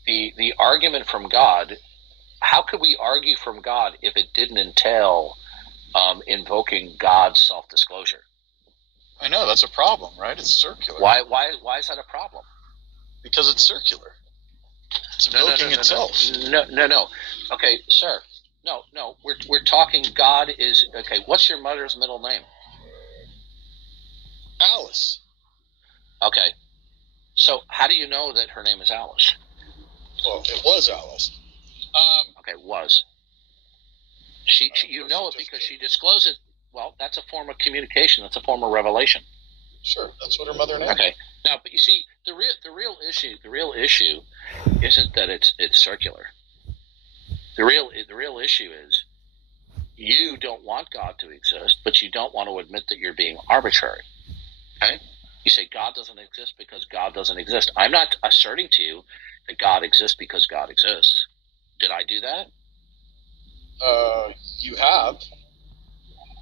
The argument from God. How could we argue from God if it didn't entail invoking God's self-disclosure? I know that's a problem, right? It's circular. Why is that a problem? Because it's circular. It's invoking itself. No. Okay, sir. No. We're talking. God is okay. What's your mother's middle name? Alice. Okay. So how do you know that her name is Alice? Well, it was Alice. Okay, was. She you know it because she disclosed it. Well, that's a form of communication. That's a form of revelation. Sure, that's what her mother named. Okay. Now, but you see, the real issue isn't that it's circular. The real issue is you don't want God to exist, but you don't want to admit that you're being arbitrary. Okay? You say God doesn't exist because God doesn't exist. I'm not asserting to you that God exists because God exists. Did I do that? You have.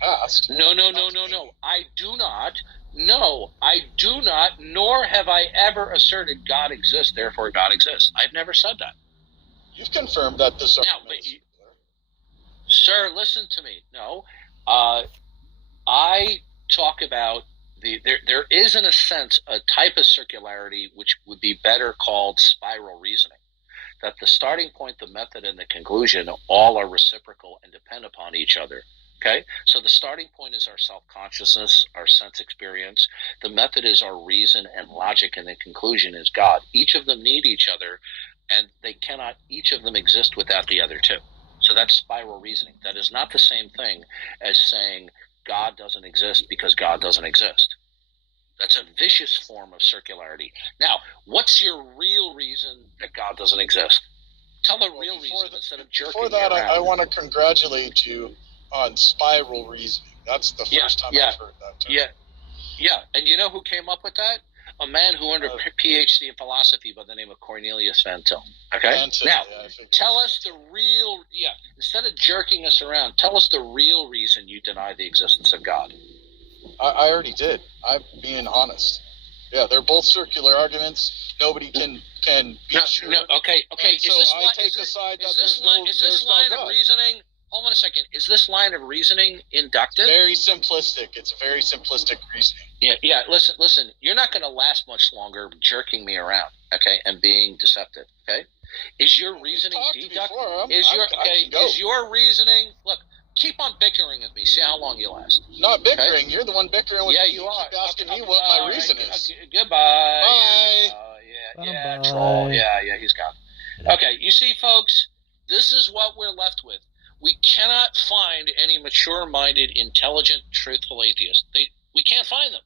Asked. No. I do not. No, I do not, nor have I ever asserted God exists, therefore God exists. I've never said that. You've confirmed that this argument is sir, listen to me. No. I talk about there is, in a sense, a type of circularity which would be better called spiral reasoning. That the starting point, the method, and the conclusion all are reciprocal and depend upon each other. Okay? So the starting point is our self-consciousness, our sense experience. The method is our reason and logic, and the conclusion is God. Each of them need each other, and they cannot, each of them exist without the other two. So that's spiral reasoning. That is not the same thing as saying God doesn't exist because God doesn't exist. That's a vicious form of circularity. Now, what's your real reason that God doesn't exist? Tell the real reason instead of jerking Before that, me around. I want to congratulate you on spiral reasoning. That's the first time I've heard that term. Yeah. And you know who came up with that? A man who earned a PhD in philosophy by the name of Cornelius Van Til. Okay? Van Til, now, yeah, tell us the real, instead of jerking us around, tell us the real reason you deny the existence of God. I already did. I'm being honest. Yeah, they're both circular arguments. Nobody can be sure. No, okay. And Is this line of reasoning? Hold on a second. Is this line of reasoning inductive? Very simplistic. It's very simplistic reasoning. Yeah. Listen. You're not going to last much longer jerking me around, okay, and being deceptive, okay? Is your reasoning deductive? Is your reasoning? Look, keep on bickering at me. See how long you last. Not bickering. Okay? You're the one bickering with me. You are. Keep asking me what my reason is. Goodbye. Bye. Yeah. Troll. Yeah. He's gone. Okay. You see, folks, this is what we're left with. We cannot find any mature-minded, intelligent, truthful atheists. We can't find them.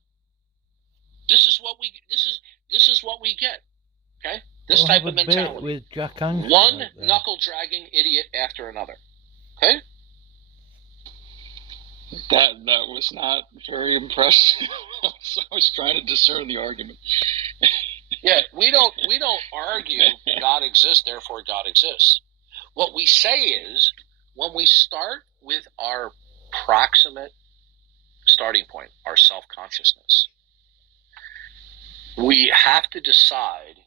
This is what we get. Okay? This type of mentality. With Jack Angst One knuckle-dragging idiot after another. Okay? That was not very impressive. So I was trying to discern the argument. Yeah, we don't argue God exists, therefore God exists. What we say is, when we start with our proximate starting point, our self-consciousness, we have to decide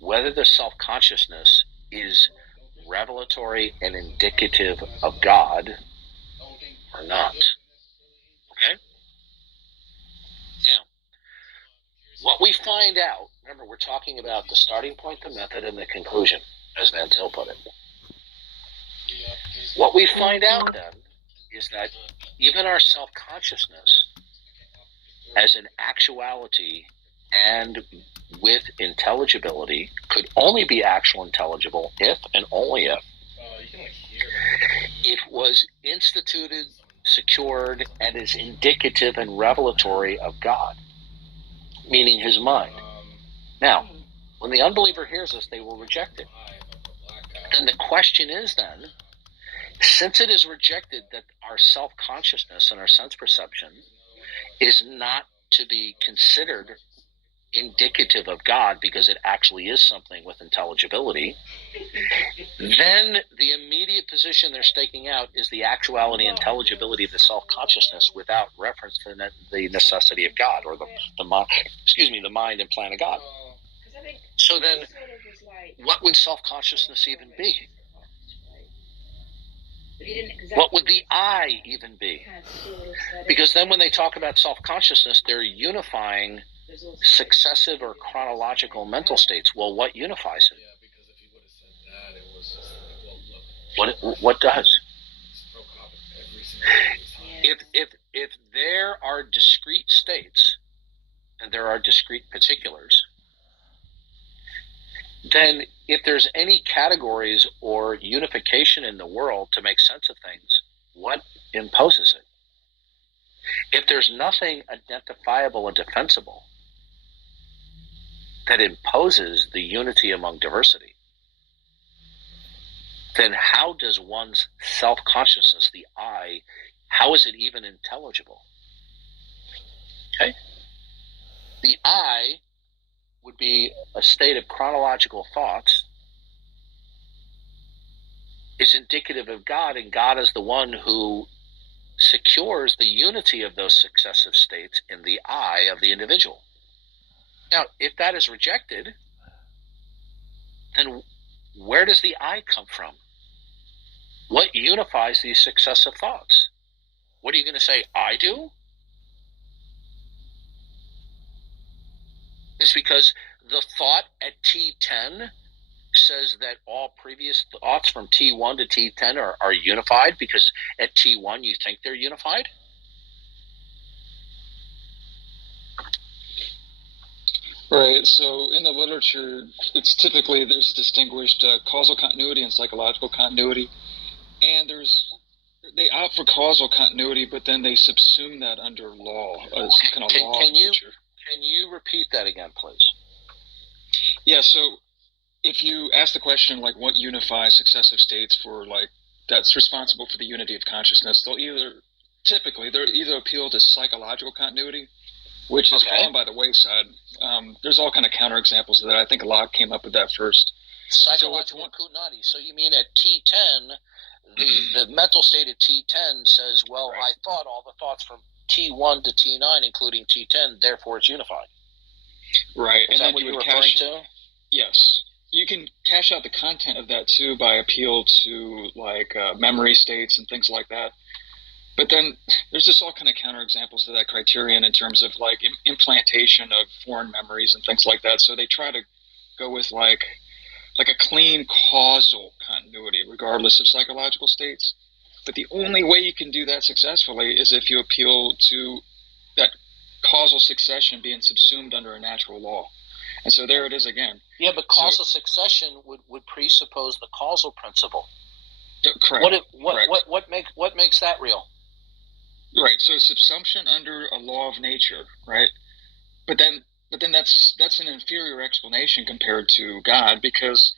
whether the self-consciousness is revelatory and indicative of God or not. Okay? Now, what we find out, remember, we're talking about the starting point, the method, and the conclusion, as Van Til put it. What we find out then is that even our self-consciousness as an actuality and with intelligibility could only be actual intelligible if and only if it was instituted, secured, and is indicative and revelatory of God, meaning his mind. Now, when the unbeliever hears this, they will reject it. And the question is then, since it is rejected that our self-consciousness and our sense perception is not to be considered indicative of God because it actually is something with intelligibility, then the immediate position they're staking out is the actuality and intelligibility of the self-consciousness without reference to the necessity of God or the mind and plan of God. So then, what would self-consciousness even be? What would the I even be? Because then when they talk about self-consciousness, they're unifying successive or chronological mental states. Well, what unifies it? What does? If there are discrete states and there are discrete particulars, then if there's any categories or unification in the world to make sense of things, what imposes it? If there's nothing identifiable and defensible that imposes the unity among diversity, then how does one's self-consciousness, the I, how is it even intelligible? Okay? The I would be a state of chronological thoughts. It's indicative of God, and God is the one who secures the unity of those successive states in the I of the individual. Now, if that is rejected, then where does the I come from? What unifies these successive thoughts? What are you going to say, I do? It's because the thought at T10 says that all previous thoughts from T1 to T10 are unified because at T1 you think they're unified? Right. So in the literature, it's typically there's distinguished causal continuity and psychological continuity, and they opt for causal continuity, but then they subsume that under law, some kind of law of nature. Can you repeat that again, please? Yeah. So if you ask the question like what unifies successive states for like that's responsible for the unity of consciousness, they'll either appeal to psychological continuity, which has fallen by the wayside. There's all kind of counterexamples of that. I think Locke came up with that first. Psychological continuity. So you mean at T10, the mental state at T10 says, well, right. I thought all the thoughts from T1 to T9, including T10, therefore it's unified. Right. Is that what you're referring to? Yes. You can cash out the content of that too by appeal to like memory states and things like that. But then there's just all kind of counterexamples to that criterion in terms of like implantation of foreign memories and things like that. So they try to go with like a clean causal continuity regardless of psychological states. But the only way you can do that successfully is if you appeal to that causal succession being subsumed under a natural law. And so there it is again. Yeah, but causal succession would presuppose the causal principle. Yeah, correct. What makes that real? Right. So subsumption under a law of nature, right? But then that's an inferior explanation compared to God, because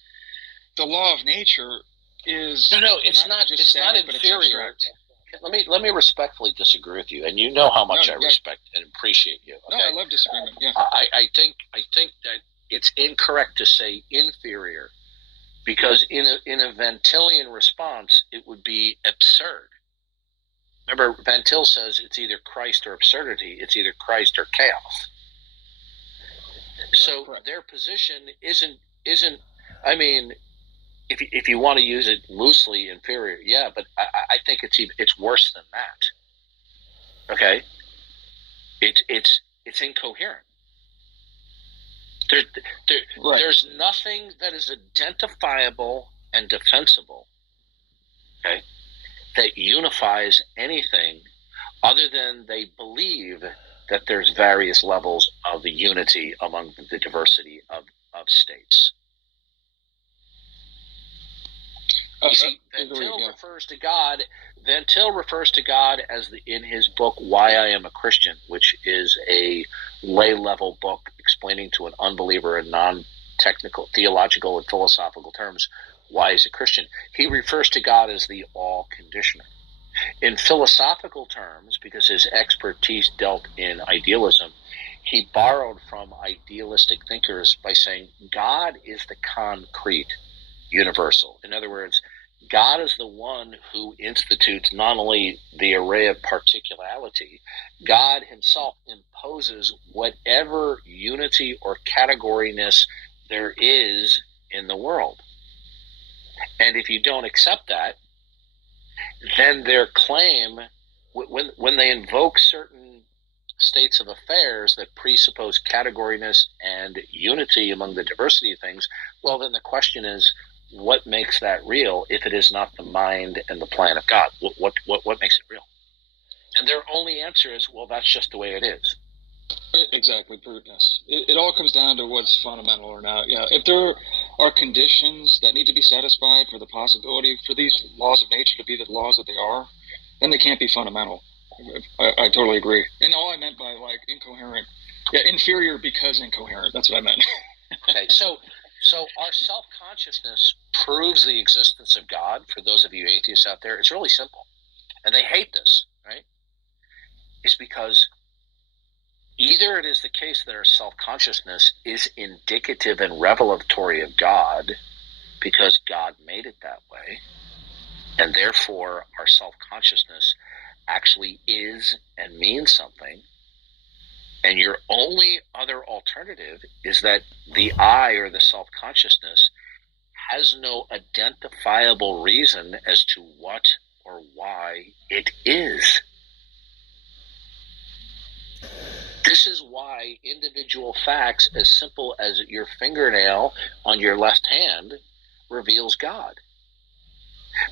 the law of nature is it's not inferior. Let me respectfully disagree with you, and you know how much I respect and appreciate you. Okay? No, I love disagreement. Yeah. I think that it's incorrect to say inferior, because in a Ventilian response it would be absurd. Remember, Van Til says it's either Christ or absurdity. It's either Christ or chaos. So their position isn't. I mean, if you want to use it loosely, inferior, yeah. But I think it's worse than that. Okay, it's incoherent. There's nothing that is identifiable and defensible. Okay. That unifies anything other than they believe that there's various levels of the unity among the diversity of states. You see, Van Til refers to God. Van Til refers to God as in his book "Why I Am a Christian," which is a lay-level book explaining to an unbeliever in non-technical, theological, and philosophical terms why he's a Christian. He refers to God as the all-conditioner. In philosophical terms, because his expertise dealt in idealism, he borrowed from idealistic thinkers by saying God is the concrete universal. In other words, God is the one who institutes not only the array of particularity, God himself imposes whatever unity or categoryness there is in the world. And if you don't accept that, then their claim, when they invoke certain states of affairs that presuppose categoryness and unity among the diversity of things, well, then the question is, what makes that real if it is not the mind and the plan of God? What makes it real? And their only answer is, well, that's just the way it is. Exactly, yes. It all comes down to what's fundamental or not. Yeah, if there are conditions that need to be satisfied for the possibility for these laws of nature to be the laws that they are, then they can't be fundamental. I totally agree. And all I meant by like incoherent, inferior because incoherent. That's what I meant. Okay, so our self-consciousness proves the existence of God. For those of you atheists out there, it's really simple, and they hate this, right? It's because either it is the case that our self-consciousness is indicative and revelatory of God because God made it that way, and therefore our self-consciousness actually is and means something, and your only other alternative is that the I or the self-consciousness has no identifiable reason as to what or why it is. This is why individual facts as simple as your fingernail on your left hand reveals God.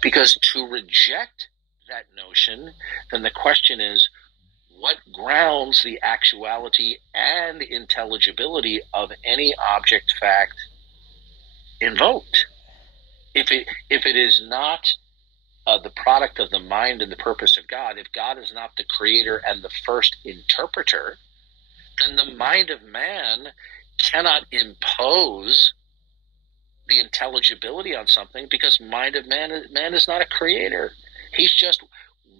Because to reject that notion, then the question is, what grounds the actuality and intelligibility of any object fact invoked? If it is not the product of the mind and the purpose of God, if God is not the creator and the first interpreter, then the mind of man cannot impose the intelligibility on something, because man is not a creator. He's just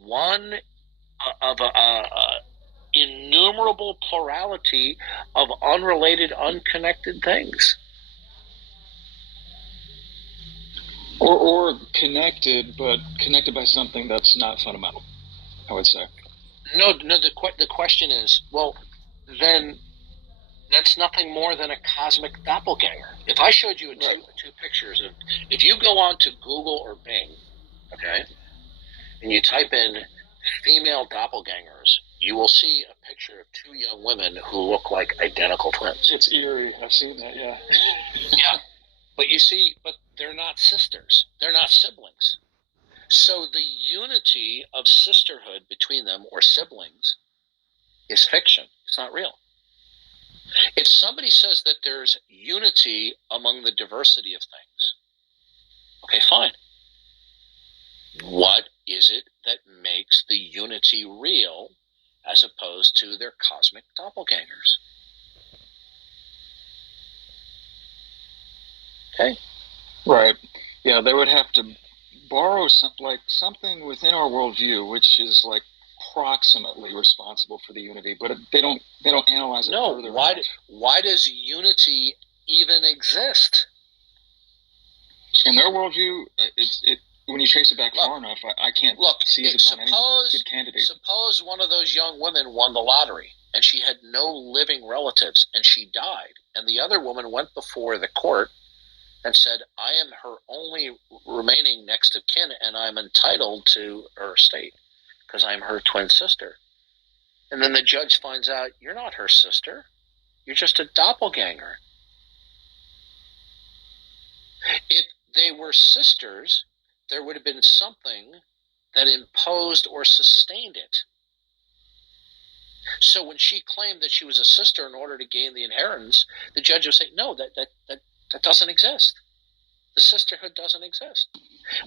one of a innumerable plurality of unrelated, unconnected things. Or connected, but connected by something that's not fundamental, I would say. No. The question is, well, then that's nothing more than a cosmic doppelganger. If I showed you two pictures of, if you go on to Google or Bing, okay, and you type in female doppelgangers, you will see a picture of two young women who look like identical twins. It's eerie. I've seen that, yeah. Yeah. But you see, but they're not sisters. They're not siblings. So the unity of sisterhood between them, or siblings, is fiction. It's not real. If somebody says that there's unity among the diversity of things, okay, fine. What is it that makes the unity real as opposed to their cosmic doppelgangers? Okay. Right. Yeah, they would have to borrow something within our worldview, which is like approximately responsible for the unity, but they don't analyze it further. No. Why does unity even exist? In their worldview, when you trace it back far enough, I can't seize upon any good candidate. Suppose one of those young women won the lottery and she had no living relatives and she died, and the other woman went before the court and said, I am her only remaining next of kin and I'm entitled to her estate because I'm her twin sister. And then the judge finds out, you're not her sister. You're just a doppelganger. If they were sisters, there would have been something that imposed or sustained it. So when she claimed that she was a sister in order to gain the inheritance, the judge would say, no, that doesn't exist. The sisterhood doesn't exist.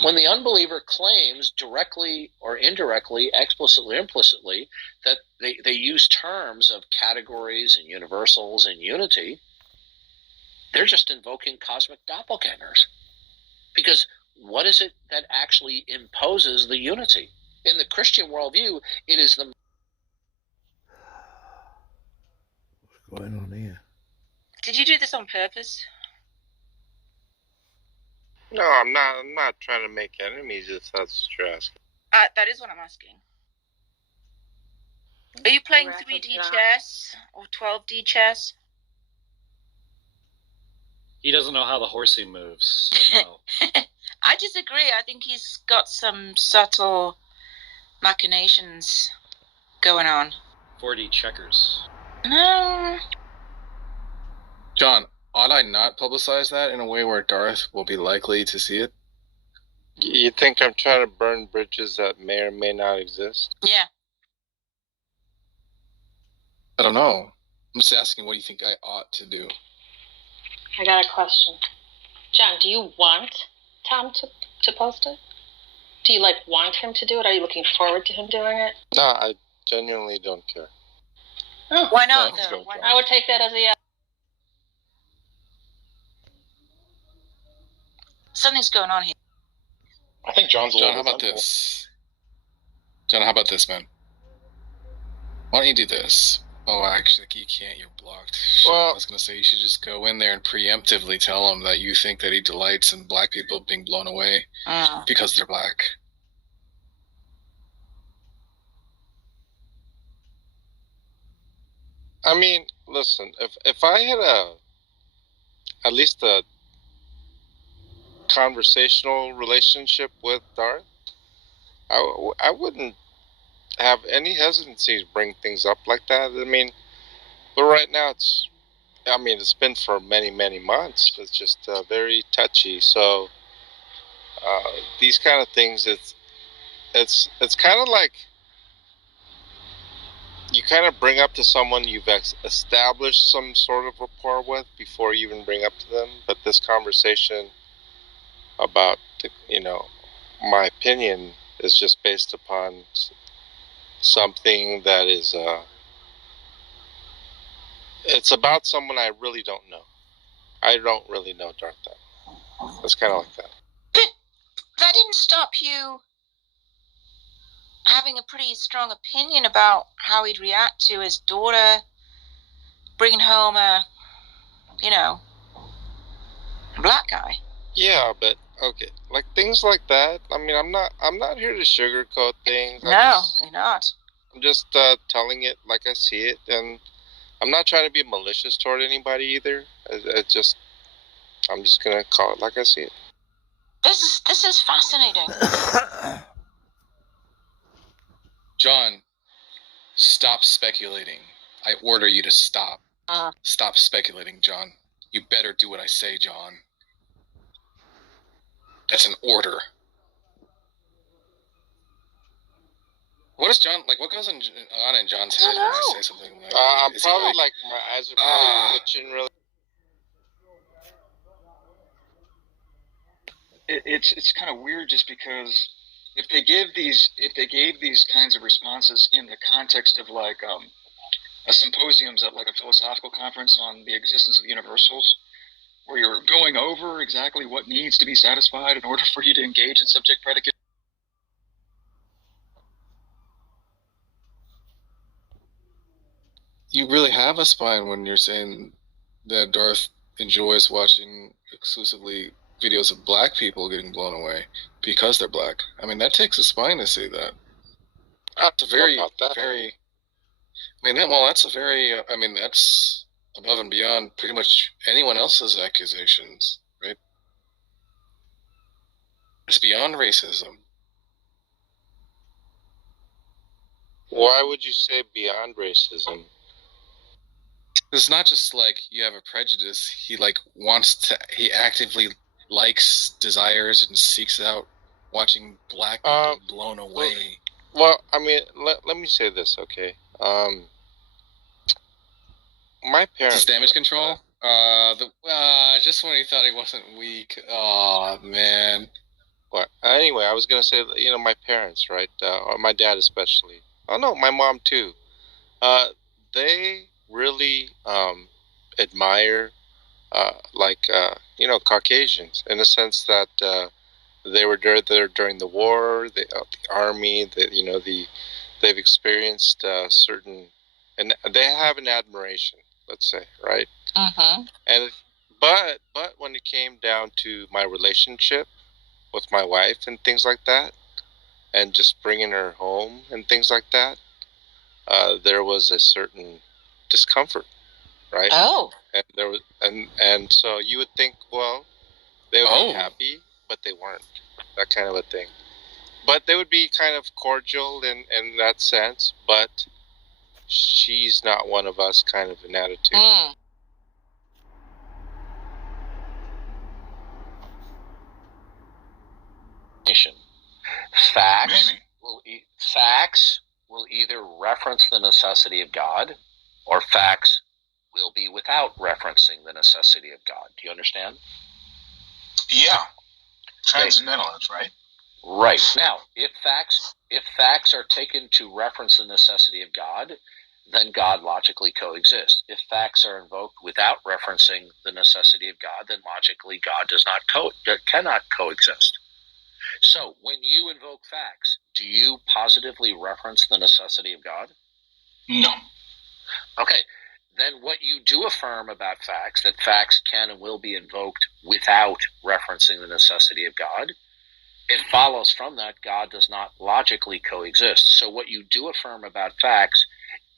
When the unbeliever claims directly or indirectly, explicitly or implicitly, that they use terms of categories and universals and unity, they're just invoking cosmic doppelgangers. Because what is it that actually imposes the unity? In the Christian worldview, it is the going on here? Did you do this on purpose? No, I'm not. I'm not trying to make enemies. If that's what you're asking. That is what I'm asking. Are you playing 3D chess or 12D chess? He doesn't know how the horsey moves. So no. I disagree. I think he's got some subtle machinations going on. 4D checkers. No. John, ought I not publicize that in a way where Darth will be likely to see it? You think I'm trying to burn bridges that may or may not exist? Yeah. I don't know. I'm just asking, what do you think I ought to do? I got a question. John, do you want Tom to post it? Do you want him to do it? Are you looking forward to him doing it? No, I genuinely don't care. Oh, why not? Though? Why I would take that as a yes. Something's going on here. I think John's a John, little how about resentful. this? John, how about this, man? Why don't you do this? Oh, actually, you can't. You're blocked. Shit, I was going to say you should just go in there and preemptively tell him that you think that he delights in black people being blown away because they're black. I mean, listen. If I had at least a conversational relationship with Darth, I wouldn't have any hesitancy to bring things up like that. I mean, but right now it's been for many, many months. It's just very touchy. So these kind of things, it's kind of like you kind of bring up to someone you've established some sort of rapport with before you even bring up to them. But this conversation about my opinion is just based upon something that is it's about someone I really don't know. I don't really know Darth. It's kind of like that. That didn't stop you having a pretty strong opinion about how he'd react to his daughter bringing home a black guy. Yeah, but okay, like things like that. I mean, I'm not here to sugarcoat things. No, you're not. I'm just telling it like I see it, and I'm not trying to be malicious toward anybody either. I'm just gonna call it like I see it. This is fascinating. John, stop speculating. I order you to stop. Stop speculating, John. You better do what I say, John. That's an order. What is John like? What goes on in John's head when I say something like? I'm is he probably like my eyes are probably twitching really. It's kind of weird just because if they gave these kinds of responses in the context of a symposiums at a philosophical conference on the existence of universals, where you're going over exactly what needs to be satisfied in order for you to engage in subject predicate. You really have a spine when you're saying that Darth enjoys watching exclusively videos of black people getting blown away because they're black. I mean, that takes a spine to say that. That's a very, very. I mean, that's a very. I mean, that's above and beyond pretty much anyone else's accusations, right? It's beyond racism. Why would you say beyond racism? It's not just like you have a prejudice. He he actively likes, desires, and seeks out watching black people blown away. Well, I mean, let me say this, okay? My parents. Is this damage control? Just when he thought he wasn't weak. Oh man. What? Anyway, I was gonna say, my parents, right? Or my dad especially. Oh no, my mom too. They really admire Caucasians in the sense that they were there during the war, the army, they've experienced certain, and they have an admiration. let's say, right? Mm-hmm. And but when it came down to my relationship with my wife and things like that, and just bringing her home and things like that, there was a certain discomfort, right? Oh. And there was, and so you would think, well, they would be happy, but they weren't. That kind of a thing. But they would be kind of cordial in that sense, but she's not one of us kind of an attitude. Facts will either reference the necessity of God, or facts will be without referencing the necessity of God. Do you understand? Yeah. Transcendentalists, right? Right. Now, if facts are taken to reference the necessity of God, then God logically coexists. If facts are invoked without referencing the necessity of God, then logically God cannot coexist. So, when you invoke facts, do you positively reference the necessity of God? No. Okay. Then what you do affirm about facts, that facts can and will be invoked without referencing the necessity of God, it follows from that God does not logically coexist. So what you do affirm about facts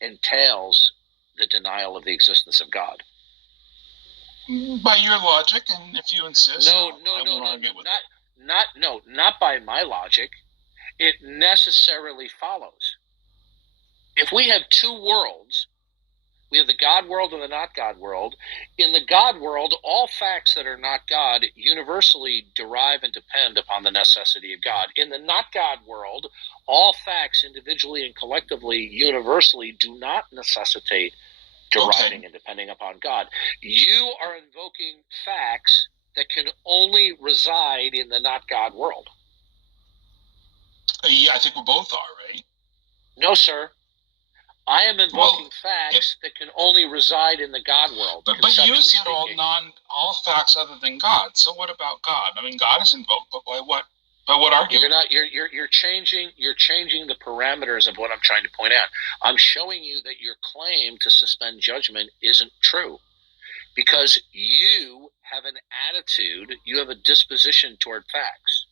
entails the denial of the existence of God. By your logic, and if you insist, not by my logic. It necessarily follows. If we have two worlds, we have the God world and the not God world. In the God world, all facts that are not God universally derive and depend upon the necessity of God. In the not God world, all facts individually and collectively, universally, do not necessitate deriving and depending upon God. You are invoking facts that can only reside in the not God world. Yeah, I think we both are, right? No, sir. I am invoking facts that can only reside in the God world. But you said all facts other than God. So what about God? I mean, God is invoked, but by what? By what argument? You're changing the parameters of what I'm trying to point out. I'm showing you that your claim to suspend judgment isn't true, because you have an attitude, you have a disposition toward facts.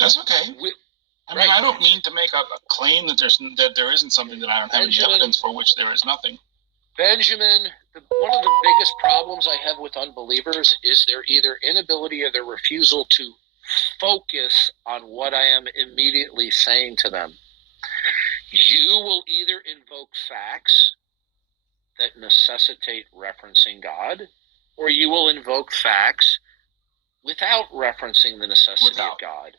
That's okay. I don't mean to make a claim that there isn't something that I don't have any evidence for which there is nothing. Benjamin, one of the biggest problems I have with unbelievers is their either inability or their refusal to focus on what I am immediately saying to them. You will either invoke facts that necessitate referencing God, or you will invoke facts without referencing the necessity of God.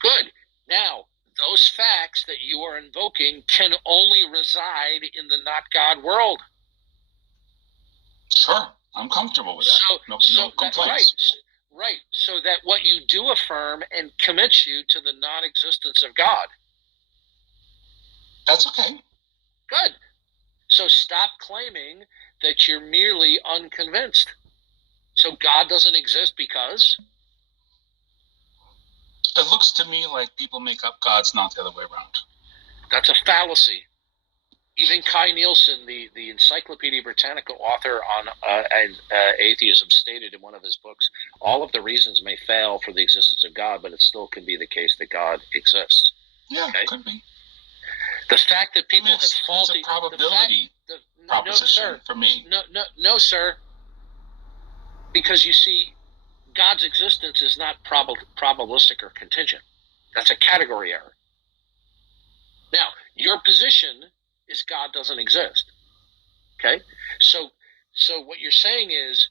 Good. Now, those facts that you are invoking can only reside in the not God world. Sure, I'm comfortable with that. No complaints. Right. So that what you do affirm and commits you to the non-existence of God. That's okay. Good. So stop claiming that you're merely unconvinced. So God doesn't exist because? It looks to me like people make up gods, not the other way around. That's a fallacy. Even Kai Nielsen, the Encyclopedia Britannica author on atheism, stated in one of his books, all of the reasons may fail for the existence of God, but it still can be the case that God exists. Yeah, it could be. The fact that people have faulty... It's a probability proposition for me. No, sir. Because you see, God's existence is not probabilistic or contingent. That's a category error. Now, your position is God doesn't exist. Okay? So what you're saying is,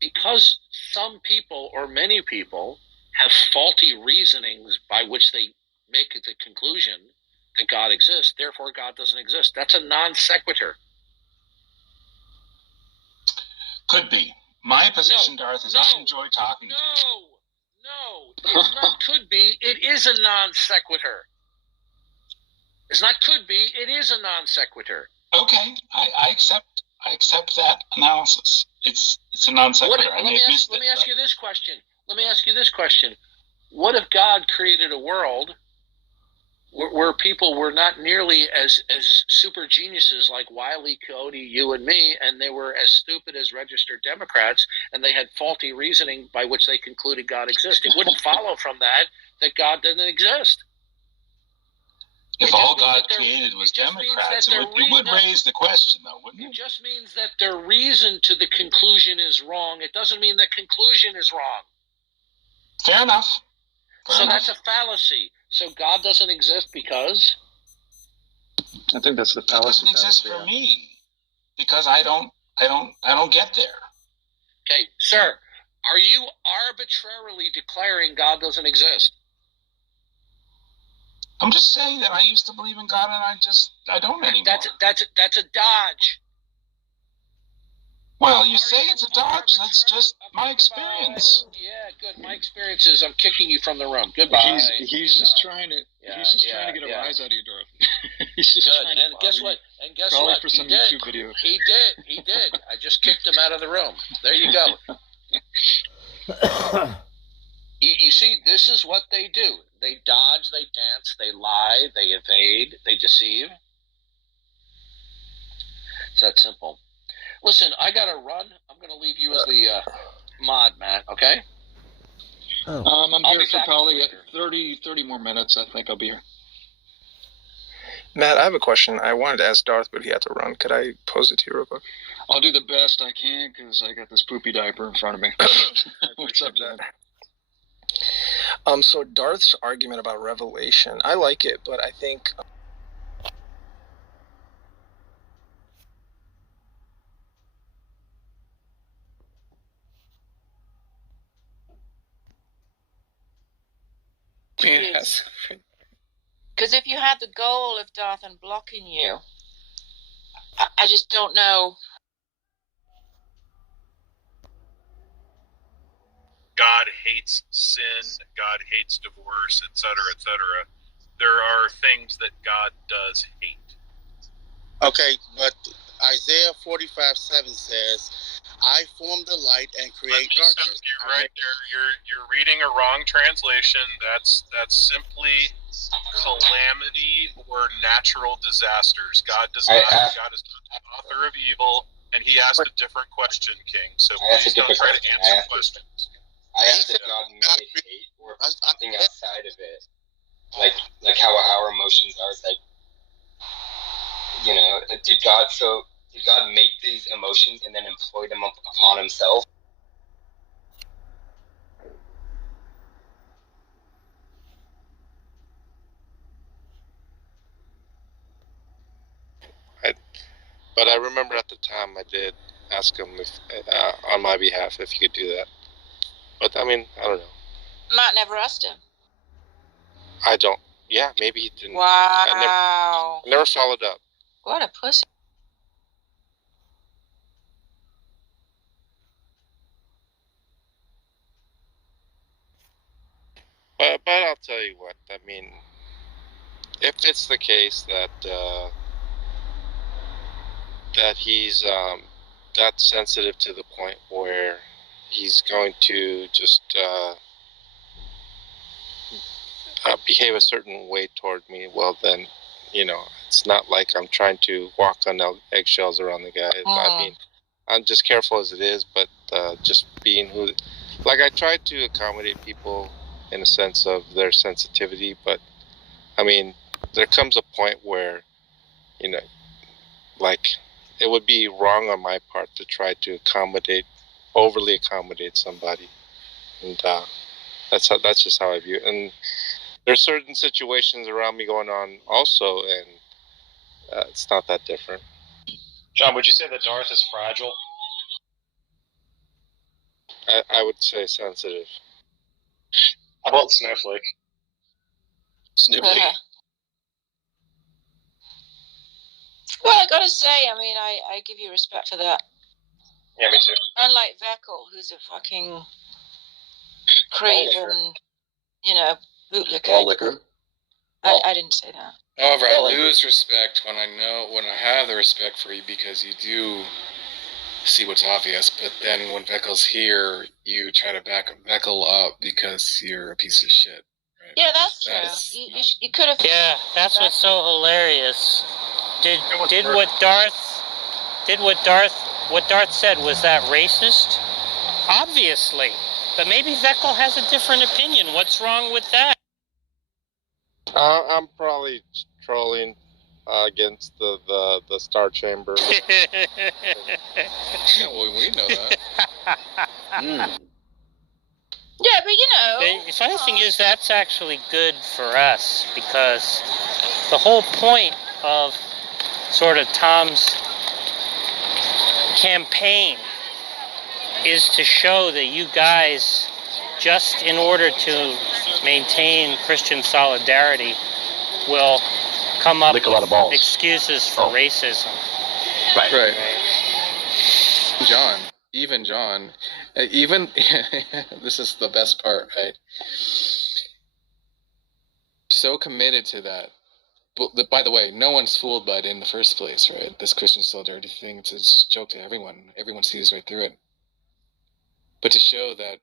because some people or many people have faulty reasonings by which they make the conclusion that God exists, therefore God doesn't exist. That's a non sequitur. Could be. My position, Darth, is I enjoy talking to you. No, it's not could be. It is a non sequitur. It's not could be. It is a non sequitur. Okay, I accept that analysis. It's a non sequitur. Let me ask you this question. What if God created a world where people were not nearly as super geniuses like Wiley, Coyote, you and me, and they were as stupid as registered Democrats, and they had faulty reasoning by which they concluded God exists. It wouldn't follow from that God didn't exist. If all God created was Democrats, it would raise the question, though, wouldn't it? It just means that their reason to the conclusion is wrong. It doesn't mean the conclusion is wrong. Fair enough. So that's a fallacy. So God doesn't exist because? I think that's the It doesn't exist for me because I don't get there. Okay, sir, are you arbitrarily declaring God doesn't exist? I'm just saying that I used to believe in God and I don't anymore. That's a dodge. Well, you say it's a dodge. That's just my experience. Yeah, good. My experience is I'm kicking you from the room. Goodbye. He's just trying to trying to get a rise out of you, Dorothy. He's just trying to. And guess what? And guess Probably what? for some YouTube video. He did. I just kicked him out of the room. There you go. You see, this is what they do. They dodge, they dance, they lie, they evade, they deceive. It's that simple. Listen, I gotta run. I'm gonna leave you as the mod, Matt. Okay? I'm here for probably 30 more minutes. I think I'll be here. Matt, I have a question. I wanted to ask Darth, but he had to run. Could I pose it to you real quick? I'll do the best I can because I got this poopy diaper in front of me. What's up, Dad? So Darth's argument about Revelation, I like it, but I think Because if you had the goal of Darth blocking you, I just don't know. God hates sin, God hates divorce, etc., etc. There are things that God does hate. Okay, but Isaiah 45:7 says, I form the light and create darkness. You're right there. You're reading a wrong translation. That's simply calamity or natural disasters. God is not the author of evil, and he asked a different question, King. So please don't try to answer questions. I asked if God made hate or something outside of it, like how our emotions are. Like, you know, did God make these emotions and then employ them upon himself? But I remember at the time I did ask him if, on my behalf if he could do that. But I mean, I don't know. Matt never asked him. I don't. Yeah, maybe he didn't. Wow. I never followed up. What a pussy. But I'll tell you what. I mean, if it's the case that that he's that sensitive to the point where he's going to just behave a certain way toward me, well then, you know, it's not like I'm trying to walk on eggshells around the guy. I mean, I'm just careful as it is, but just being who, like, I try to accommodate people in a sense of their sensitivity, but I mean, there comes a point where, you know, like, it would be wrong on my part to try to overly accommodate somebody, and that's just how I view it. And there's certain situations around me going on also, and it's not that different. John, would you say that Darth is fragile? I would say sensitive. How about Snowflake? Snowflake. Well, I gotta say, I mean, I give you respect for that. Yeah, me too. Unlike Veckel, who's a fucking craven, you know, bootlicker. I didn't say that. However, I lose respect when I have the respect for you because you do see what's obvious, but then when Veckel's here, you try to back Veckel up because you're a piece of shit, Yeah, that's true. That's You could have. Yeah, that's what's so hilarious. Did what Darth said, was that racist? Obviously. But maybe Veckel has a different opinion. What's wrong with that? I'm probably trolling against the Star Chamber. Yeah, well, we know that. Yeah, but The funny thing is, that's actually good for us, because the whole point of sort of Tom's campaign is to show that you guys, just in order to maintain Christian solidarity, will come up with excuses for racism. Right. John, this is the best part, right? So committed to that. But by the way, no one's fooled by it in the first place, right? This Christian solidarity thing, it's just a joke to everyone. Everyone sees right through it. But to show that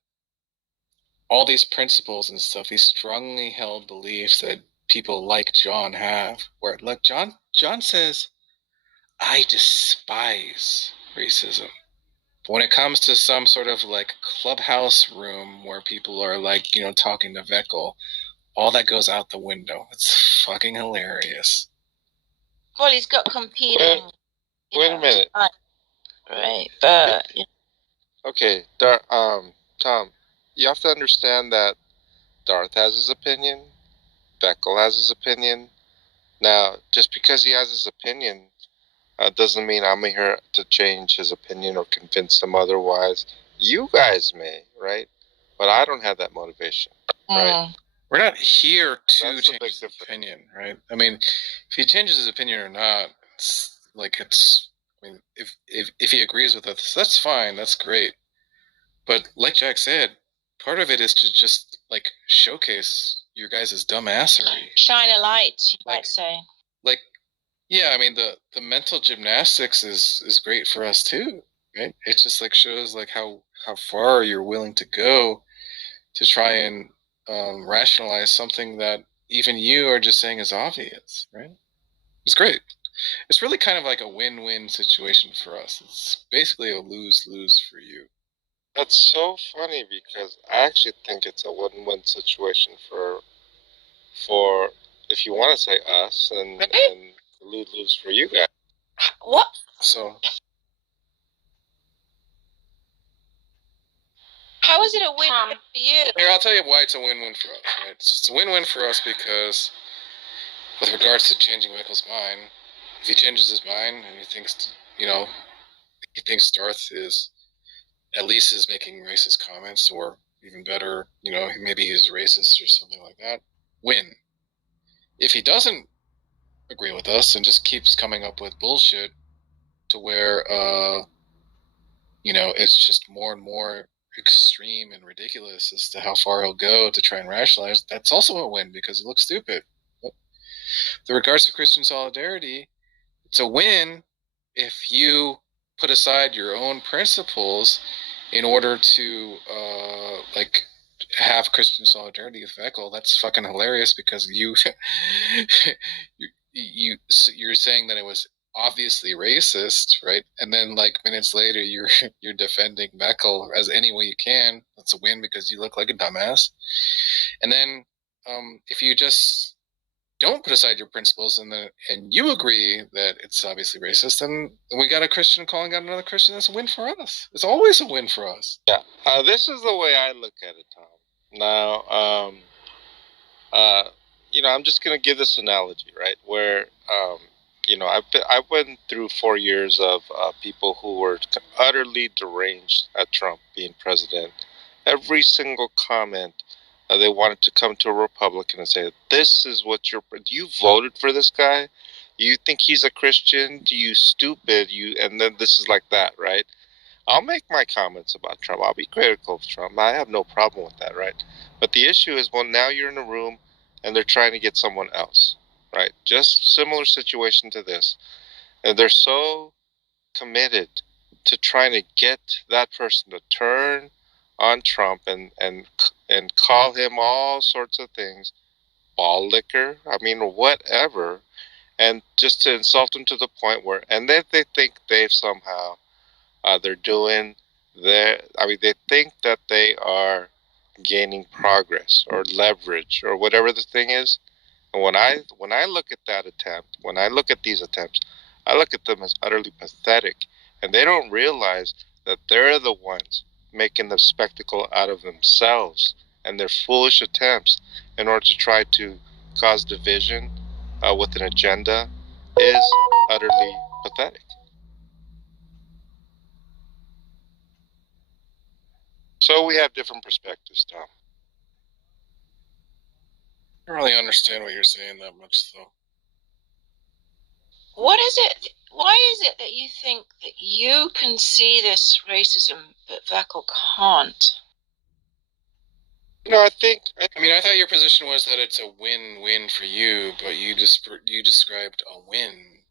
all these principles and stuff, these strongly held beliefs that people like John have, where, look, John says, I despise racism. But when it comes to some sort of like clubhouse room where people are like, talking to Veckel, all that goes out the window. It's fucking hilarious. Well, he's got competing. Wait a minute. Right, but Okay, Tom, you have to understand that Darth has his opinion, Veckel has his opinion. Now, just because he has his opinion doesn't mean I'm here to change his opinion or convince him otherwise. You guys may, right? But I don't have that motivation, right? We're not here to change his opinion, right? I mean, if he changes his opinion or not, if he agrees with us, that's fine, that's great. But like Jack said, part of it is to just showcase your guys' dumbassery. shine a light, you might say. Yeah, I mean the mental gymnastics is great for us too, right? It just shows how far you're willing to go to try and rationalize something that even you are just saying is obvious, right? It's great. It's really kind of like a win-win situation for us. It's basically a lose-lose for you. That's so funny because I actually think it's a win-win situation for if you want to say us and lose for you guys. What? So How is it a win-win for you? here, I'll tell you why it's a win-win for us. Right? It's a win-win for us because, with regards to changing Michael's mind, if he changes his mind and he thinks, he thinks Darth is making racist comments, or even better, maybe he's racist or something like that, win. If he doesn't agree with us and just keeps coming up with bullshit to where, it's just more and more extreme and ridiculous as to how far he'll go to try and rationalize, that's also a win because he looks stupid. With regards to Christian solidarity, it's a win if you put aside your own principles in order to have Christian solidarity with Veckel. That's fucking hilarious because you're saying that it was obviously racist, right? And then minutes later you're defending Veckel as any way you can. That's a win because you look like a dumbass. And then if you just don't put aside your principles and you agree that it's obviously racist, then we got a Christian calling out another Christian. That's a win for us. It's always a win for us. Yeah, this is the way I look at it, Tom. Now, I'm just gonna give this analogy, right? Where, I went through 4 years of people who were utterly deranged at Trump being president. Every single comment. They wanted to come to a Republican and say, this is what you voted for this guy? You think he's a Christian? You stupid. And then this is like that, right? I'll make my comments about Trump. I'll be critical of Trump. I have no problem with that, right? But the issue is, now you're in a room and they're trying to get someone else, right? Just similar situation to this. And they're so committed to trying to get that person to turn on Trump and call him all sorts of things, ball licker, I mean, whatever, and just to insult him to the point where, and then they think they've somehow, they're doing their, I mean, they think that they are gaining progress or leverage or whatever the thing is. And when I look at that attempt, when I look at these attempts, I look at them as utterly pathetic, and they don't realize that they're the ones making the spectacle out of themselves and their foolish attempts in order to try to cause division with an agenda is utterly pathetic. So we have different perspectives, Tom. I don't really understand what you're saying that much, though. What is it? Why is it that you think that you can see this racism, but Veckel can't? No, I think. I mean, I thought your position was that it's a win-win for you, but you described a win,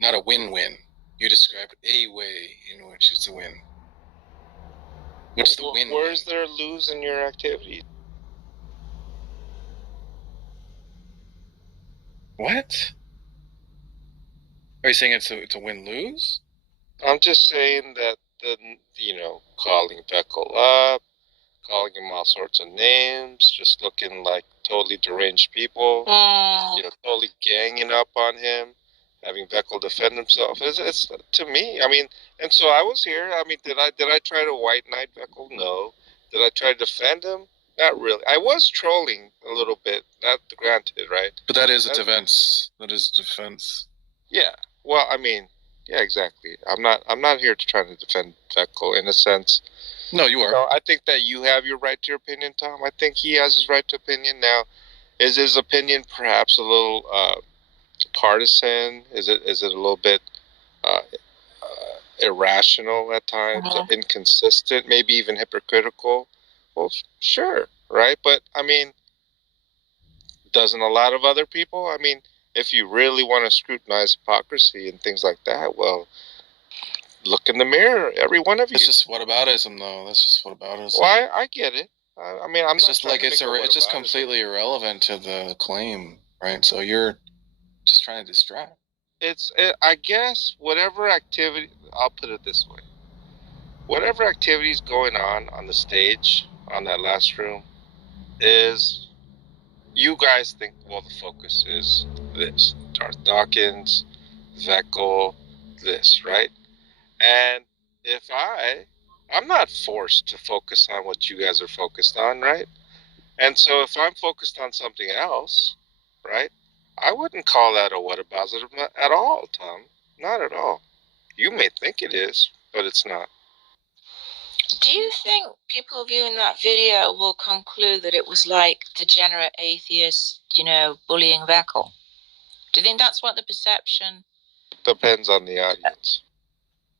not a win-win. You described a way in which it's a win. What's the win? Where's there a lose in your activity? What? Are you saying it's a win-lose? I'm just saying that calling Veckel up, calling him all sorts of names, just looking like totally deranged people, totally ganging up on him, having Veckel defend himself. It's to me. I mean, and so I was here. I mean, did I try to white knight Veckel? No. Did I try to defend him? Not really. I was trolling a little bit. Not granted, right? But that is a defense. That is defense. Yeah. Well, I mean, yeah, exactly. I'm not here to try to defend Veckel in a sense. No, you are. I think that you have your right to your opinion, Tom. I think he has his right to opinion. Now, is his opinion perhaps a little partisan? Is it a little bit irrational at times, inconsistent, maybe even hypocritical? Well, sure, right? But I mean, doesn't a lot of other people? I mean, if you really want to scrutinize hypocrisy and things like that, well, look in the mirror, every one of you. It's just whataboutism, though. That's just whataboutism. Well, I get it. I mean, I'm it's not just like it's just completely irrelevant to the claim, right? So you're just trying to distract. I guess whatever activity. I'll put it this way: whatever activity is going on the stage on that last room is. You guys think, well, the focus is this. Darth Dawkins, Veckel, this, right? And if I'm not forced to focus on what you guys are focused on, right? And so if I'm focused on something else, right, I wouldn't call that a whataboutism at all, Tom. Not at all. You may think it is, but it's not. Do you think people viewing that video will conclude that it was like degenerate atheists, bullying Veckel? Do you think that's what the perception? Depends on the audience.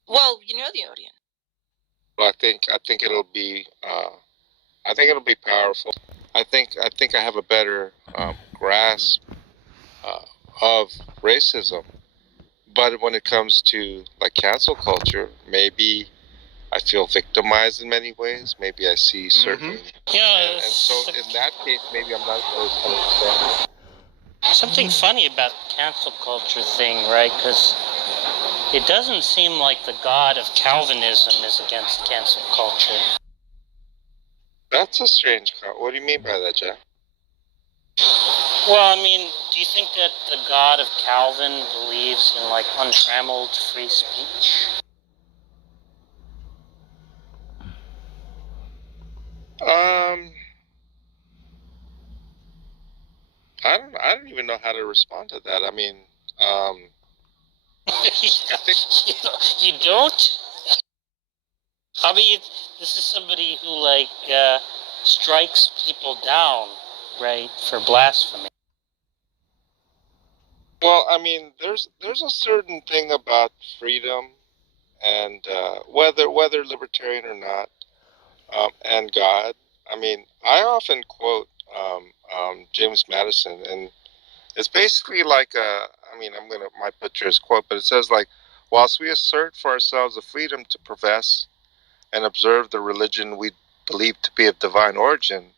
Well, you know the audience. Well, I think it'll be. I think it'll be powerful. I think I have a better grasp of racism, but when it comes to like cancel culture, maybe. I feel victimized in many ways. Maybe I see certain... Yeah, and so in that case, maybe I'm not always understanding. Something funny about the cancel culture thing, right? Because it doesn't seem like the god of Calvinism is against cancel culture. That's a strange comment. What do you mean by that, Jack? Well, I mean, do you think that the god of Calvin believes in, like, untrammeled free speech? I don't even know how to respond to that. I mean, you don't? I mean, this is somebody who strikes people down, right, for blasphemy. Well, I mean, there's a certain thing about freedom, and whether libertarian or not, and God. I mean, I often quote James Madison, and it's basically like might butcher his quote, but it says like, whilst we assert for ourselves the freedom to profess and observe the religion we believe to be of divine origin,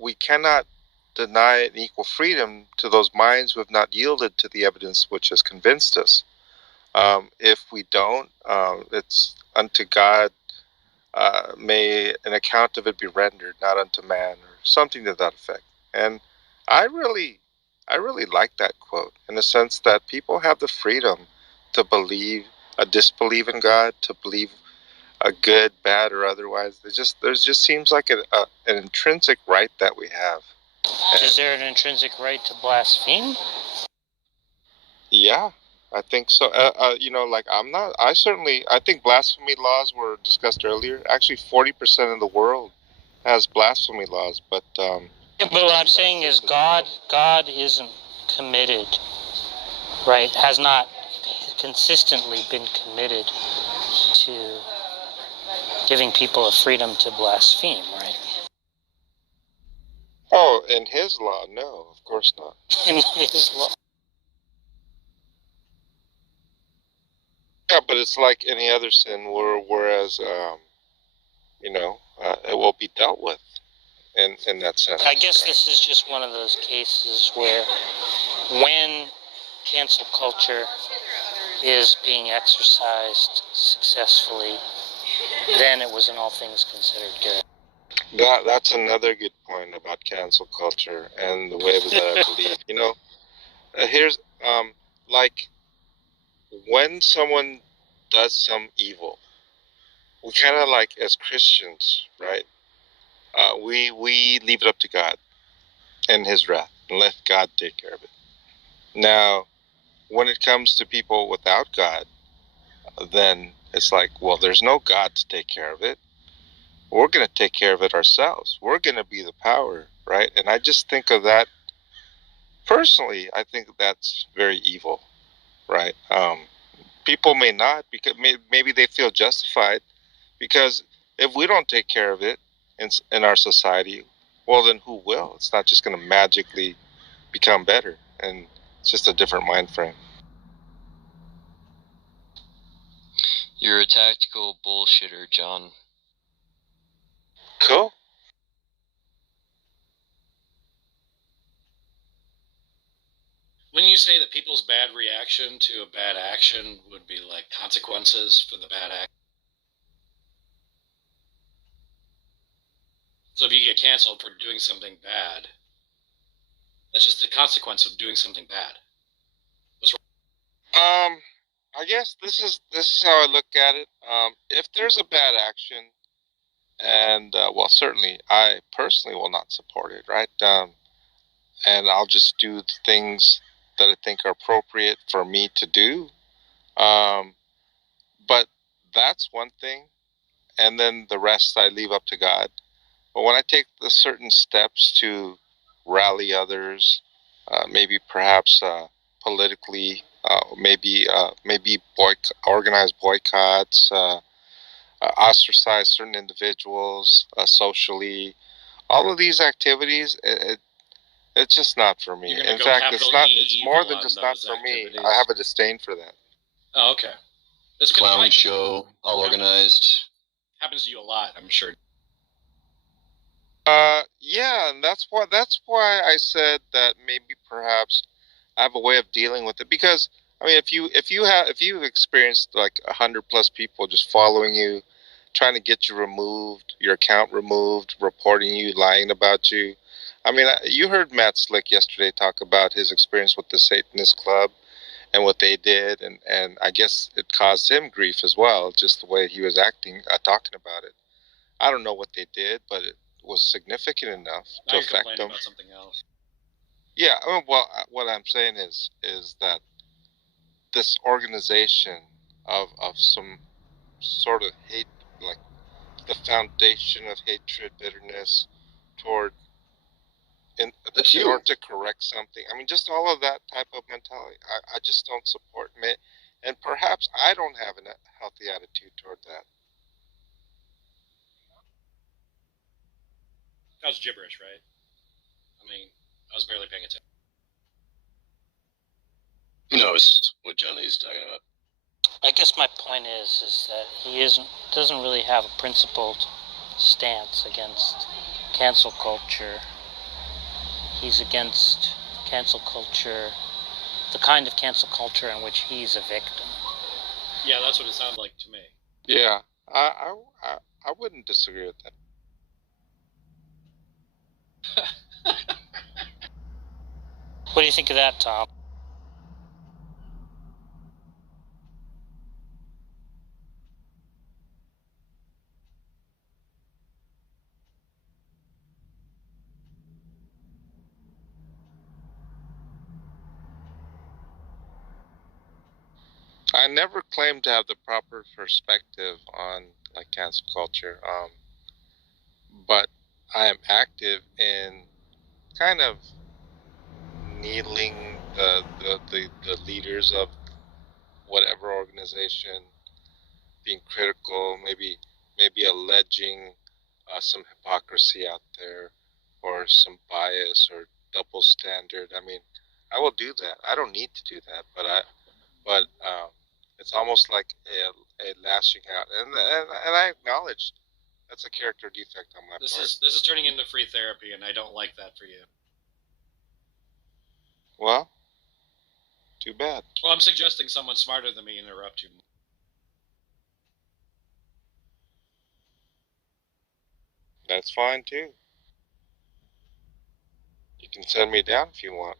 we cannot deny an equal freedom to those minds who have not yielded to the evidence which has convinced us. If we don't, it's unto God may an account of it be rendered, not unto man, or something to that effect. And I really like that quote in the sense that people have the freedom to believe, disbelieve in God, to believe a good, bad, or otherwise. There just seems like an intrinsic right that we have. Is there an intrinsic right to blaspheme? Yeah, I think so. Like I think blasphemy laws were discussed earlier. Actually, 40% of the world has blasphemy laws, but Yeah, but what I'm saying is God isn't committed, right? Has not consistently been committed to giving people a freedom to blaspheme, right? oh, in His law, no, of course not. In His law. Yeah, but it's like any other sin, whereas it will be dealt with in that sense. I guess this is just one of those cases where when cancel culture is being exercised successfully, then it was in all things considered good. That's another good point about cancel culture and the way that I believe. Here's like when someone does some evil, we kind of like as Christians, right? We leave it up to God and His wrath and let God take care of it. Now, when it comes to people without God, then it's like, well, there's no God to take care of it. We're going to take care of it ourselves. We're going to be the power, right? And I just think of that personally. I think that's very evil, right? People may not, because maybe they feel justified, because if we don't take care of it in our society, well, then who will? It's not just going to magically become better, and it's just a different mind frame. You're a tactical bullshitter, John. Cool. When you say that people's bad reaction to a bad action would be like consequences for the bad act. So if you get canceled for doing something bad, that's just the consequence of doing something bad. What's wrong? I guess this is how I look at it. If there's a bad action, and well, certainly I personally will not support it, right? And I'll just do the things that I think are appropriate for me to do. But that's one thing, and then the rest I leave up to God. But when I take the certain steps to rally others, maybe perhaps politically, maybe organize boycotts, ostracize certain individuals socially, all of these activities, it's just not for me. In fact, it's more than just not for me. I have a disdain for that. Oh, okay. This clown show, all organized. Happens to you a lot, I'm sure. Yeah, and that's why I said that maybe perhaps I have a way of dealing with it, because I mean, if you've experienced like 100+ people just following you, trying to get you removed, your account removed, reporting you, lying about you. I mean, you heard Matt Slick yesterday talk about his experience with the Satanist Club and what they did, and I guess it caused him grief as well, just the way he was acting, talking about it. I don't know what they did, but it was significant enough to affect them. About something else. Yeah, I mean, well, what I'm saying is that this organization of some sort of hate, like the foundation of hatred, bitterness toward in order to correct something. I mean, just all of that type of mentality. I just don't support me, and perhaps I don't have a healthy attitude toward that. That was gibberish, right? I mean, I was barely paying attention. Who knows what Johnny's talking about? I guess my point is that he doesn't really have a principled stance against cancel culture. He's against cancel culture, the kind of cancel culture in which he's a victim. Yeah, that's what it sounds like to me. Yeah, I wouldn't disagree with that. What do you think of that, Tom? I never claimed to have the proper perspective on like cancel culture, but I am active in kind of needling the leaders of whatever organization, being critical, maybe alleging some hypocrisy out there, or some bias or double standard. I mean, I will do that. I don't need to do that, but it's almost like a lashing out, and I acknowledge that's a character defect on my part. This is turning into free therapy, and I don't like that for you. Well, too bad. Well, I'm suggesting someone smarter than me interrupt you. That's fine too. You can send me down if you want.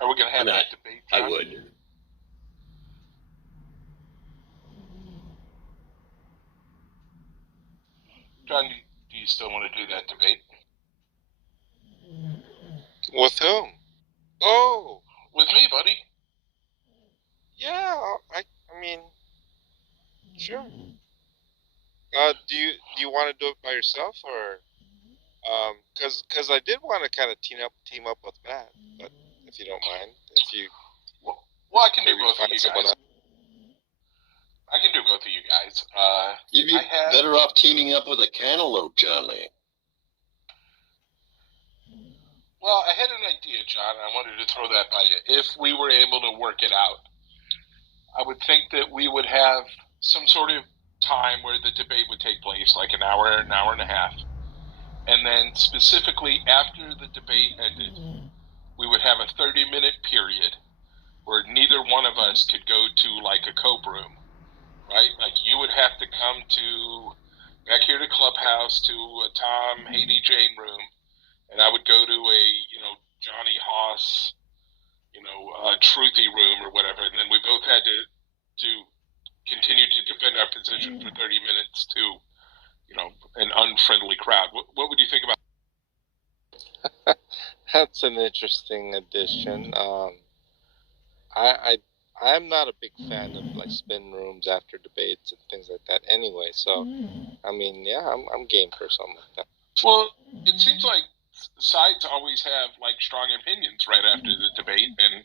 Are we going to have that debate, John? I would. John, do you still want to do that debate? With whom? Oh, with me, buddy. Yeah, I mean, sure. Do you want to do it by yourself, or because I did want to kind of team up with Matt, but if you don't mind, if you well, I can do both of you guys. I can do both of you guys. You'd be better off teaming up with a cantaloupe, John Lee. Well, I had an idea, John. I wanted to throw that by you. If we were able to work it out, I would think that we would have some sort of time where the debate would take place, like an hour and a half. And then specifically after the debate ended, we would have a 30-minute period where neither one of us could go to like a cope room, right? Like you would have to come back here to Clubhouse to a Tom Haiti Jane room, and I would go to a, Johnny Haas, truthy room or whatever, and then we both had to continue to defend our position for 30 minutes to, an unfriendly crowd. What would you think about? That's an interesting addition. I'm not a big fan of like spin rooms after debates and things like that anyway. So, I mean, yeah, I'm game for something like that. Well, it seems like sides always have like strong opinions right after the debate, and